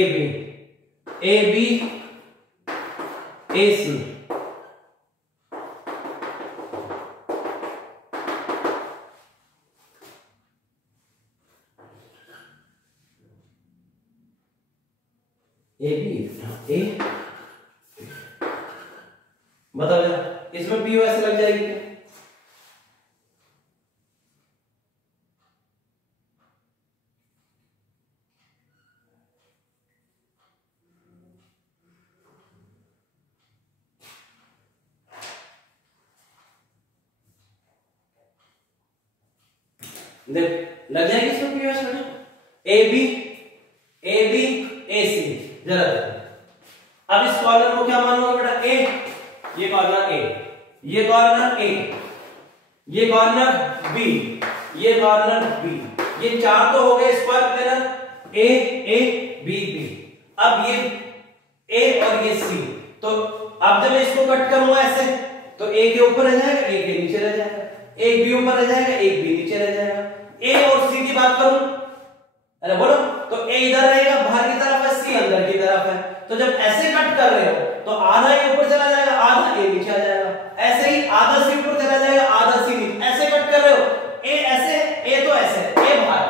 सी, ए बताओ जरा, इसमें पी ऐसे लग जाएगी क्या? देख लग जाएगी इसमें पी बेटा, ए बी ए सी। जरा अब इस कॉर्नर को क्या मान लो बेटा, ए, ये कॉर्नर ए, ये कॉर्नर ए, ये कॉर्नर बी, ये कॉर्नर बी, ये चार तो हो गए square planar, A B B. अब ये ए और ये सी, तो अब जब मैं इसको कट करूंगा ऐसे, तो ए के ऊपर रह जाएगा, ए के नीचे रह जाएगा, एक बी ऊपर रह जाएगा, एक बी नीचे रह जाएगा। ए और सी की बात करूं, अरे बोलो, तो ए इधर रहेगा बाहर की तरफ है, सी अंदर की तरफ है, तो जब ऐसे कट कर रहे हो तो आधा ए ऊपर चला जाएगा, आधा ए नीचे आ जाएगा, ऐसे ही आधा सी ऊपर चला जाएगा, आधा सी नीचे, ऐसे कट कर रहे हो, ए ऐसे, ए तो ऐसे, ए बाहर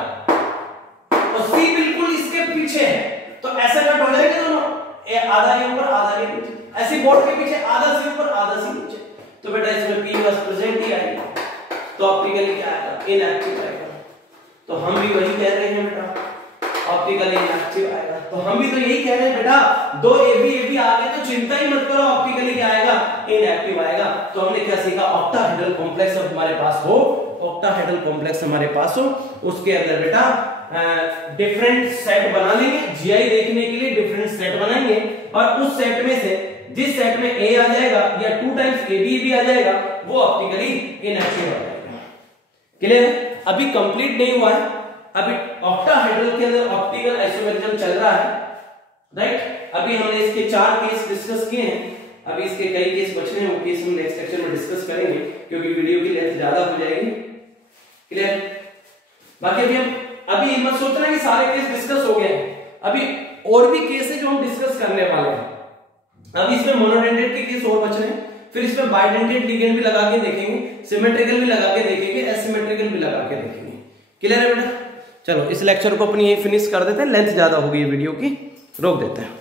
और सी बिल्कुल इसके पीछे है, तो ऐसे कट हो जाएंगे दोनों, ए आधा ए ऊपर आधा ए नीचे, ऐसे बोर्ड के पीछे आधा सी ऊपर आधा सी नीचे। तो बेटा इसमें पी बस प्रेजेंट ही आएगा, तो ऑप्टिकली क्या आएगा, इनएक्टिव आएगा। तो हम भी वही कह रहे हैं बेटा, ऑप्टिकली इनएक्टिव आएगा। तो हम भी तो यही कह रहे हैं बेटा, दो ए बी आ गए तो चिंता ही मत करो, ऑप्टिकली क्या आएगा, इनएक्टिव आएगा। तो हमने क्या सीखा, ऑक्टाहेड्रल कॉम्प्लेक्स हमारे पास हो, ऑक्टाहेड्रल कॉम्प्लेक्स हमारे पास हो, उसके अंदर बेटा डिफरेंट सेट बना लेंगे, जीआई देखने के लिए डिफरेंट सेट बनाएंगे, और उस सेट में से जिस सेट में ए आ जाएगा या टू टाइम्स ए बी आ जाएगा, वो ऑप्टिकली इनएक्टिव आ जाएगा। क्लियर है? अभी कंप्लीट नहीं हुआ है, अभी ऑक्टाहेड्रल के अंदर ऑप्टिकल आइसोमेरिज्म चल रहा है, राइट। अभी हमने इसके 4 केस डिस्कस किए हैं, अभी इसके कई केस बचने हैं, वो केस हम नेक्स्ट लेक्चर में डिस्कस करेंगे, क्योंकि वीडियो की लेंथ ज्यादा हो जाएगी। क्लियर? बाकी अभी मत सोचना कि सारे केस डिस्कस हो गए हैं, अभी और भी केस है जो हम डिस्कस करने वाले हैं। अभी इसमें मोनोडेंटेट के केस और बच रहे हैं, फिर इसमें बाइडेंटेट लिगेंड भी लगा के देखेंगे, सिमेट्रिकल भी लगा के देखेंगे, एसिमेट्रिकल भी लगा के देखेंगे। क्लियर है बेटा? चलो इस लेक्चर को अपनी यही फिनिश कर देते हैं, लेंथ ज्यादा हो गई है वीडियो की, रोक देते हैं।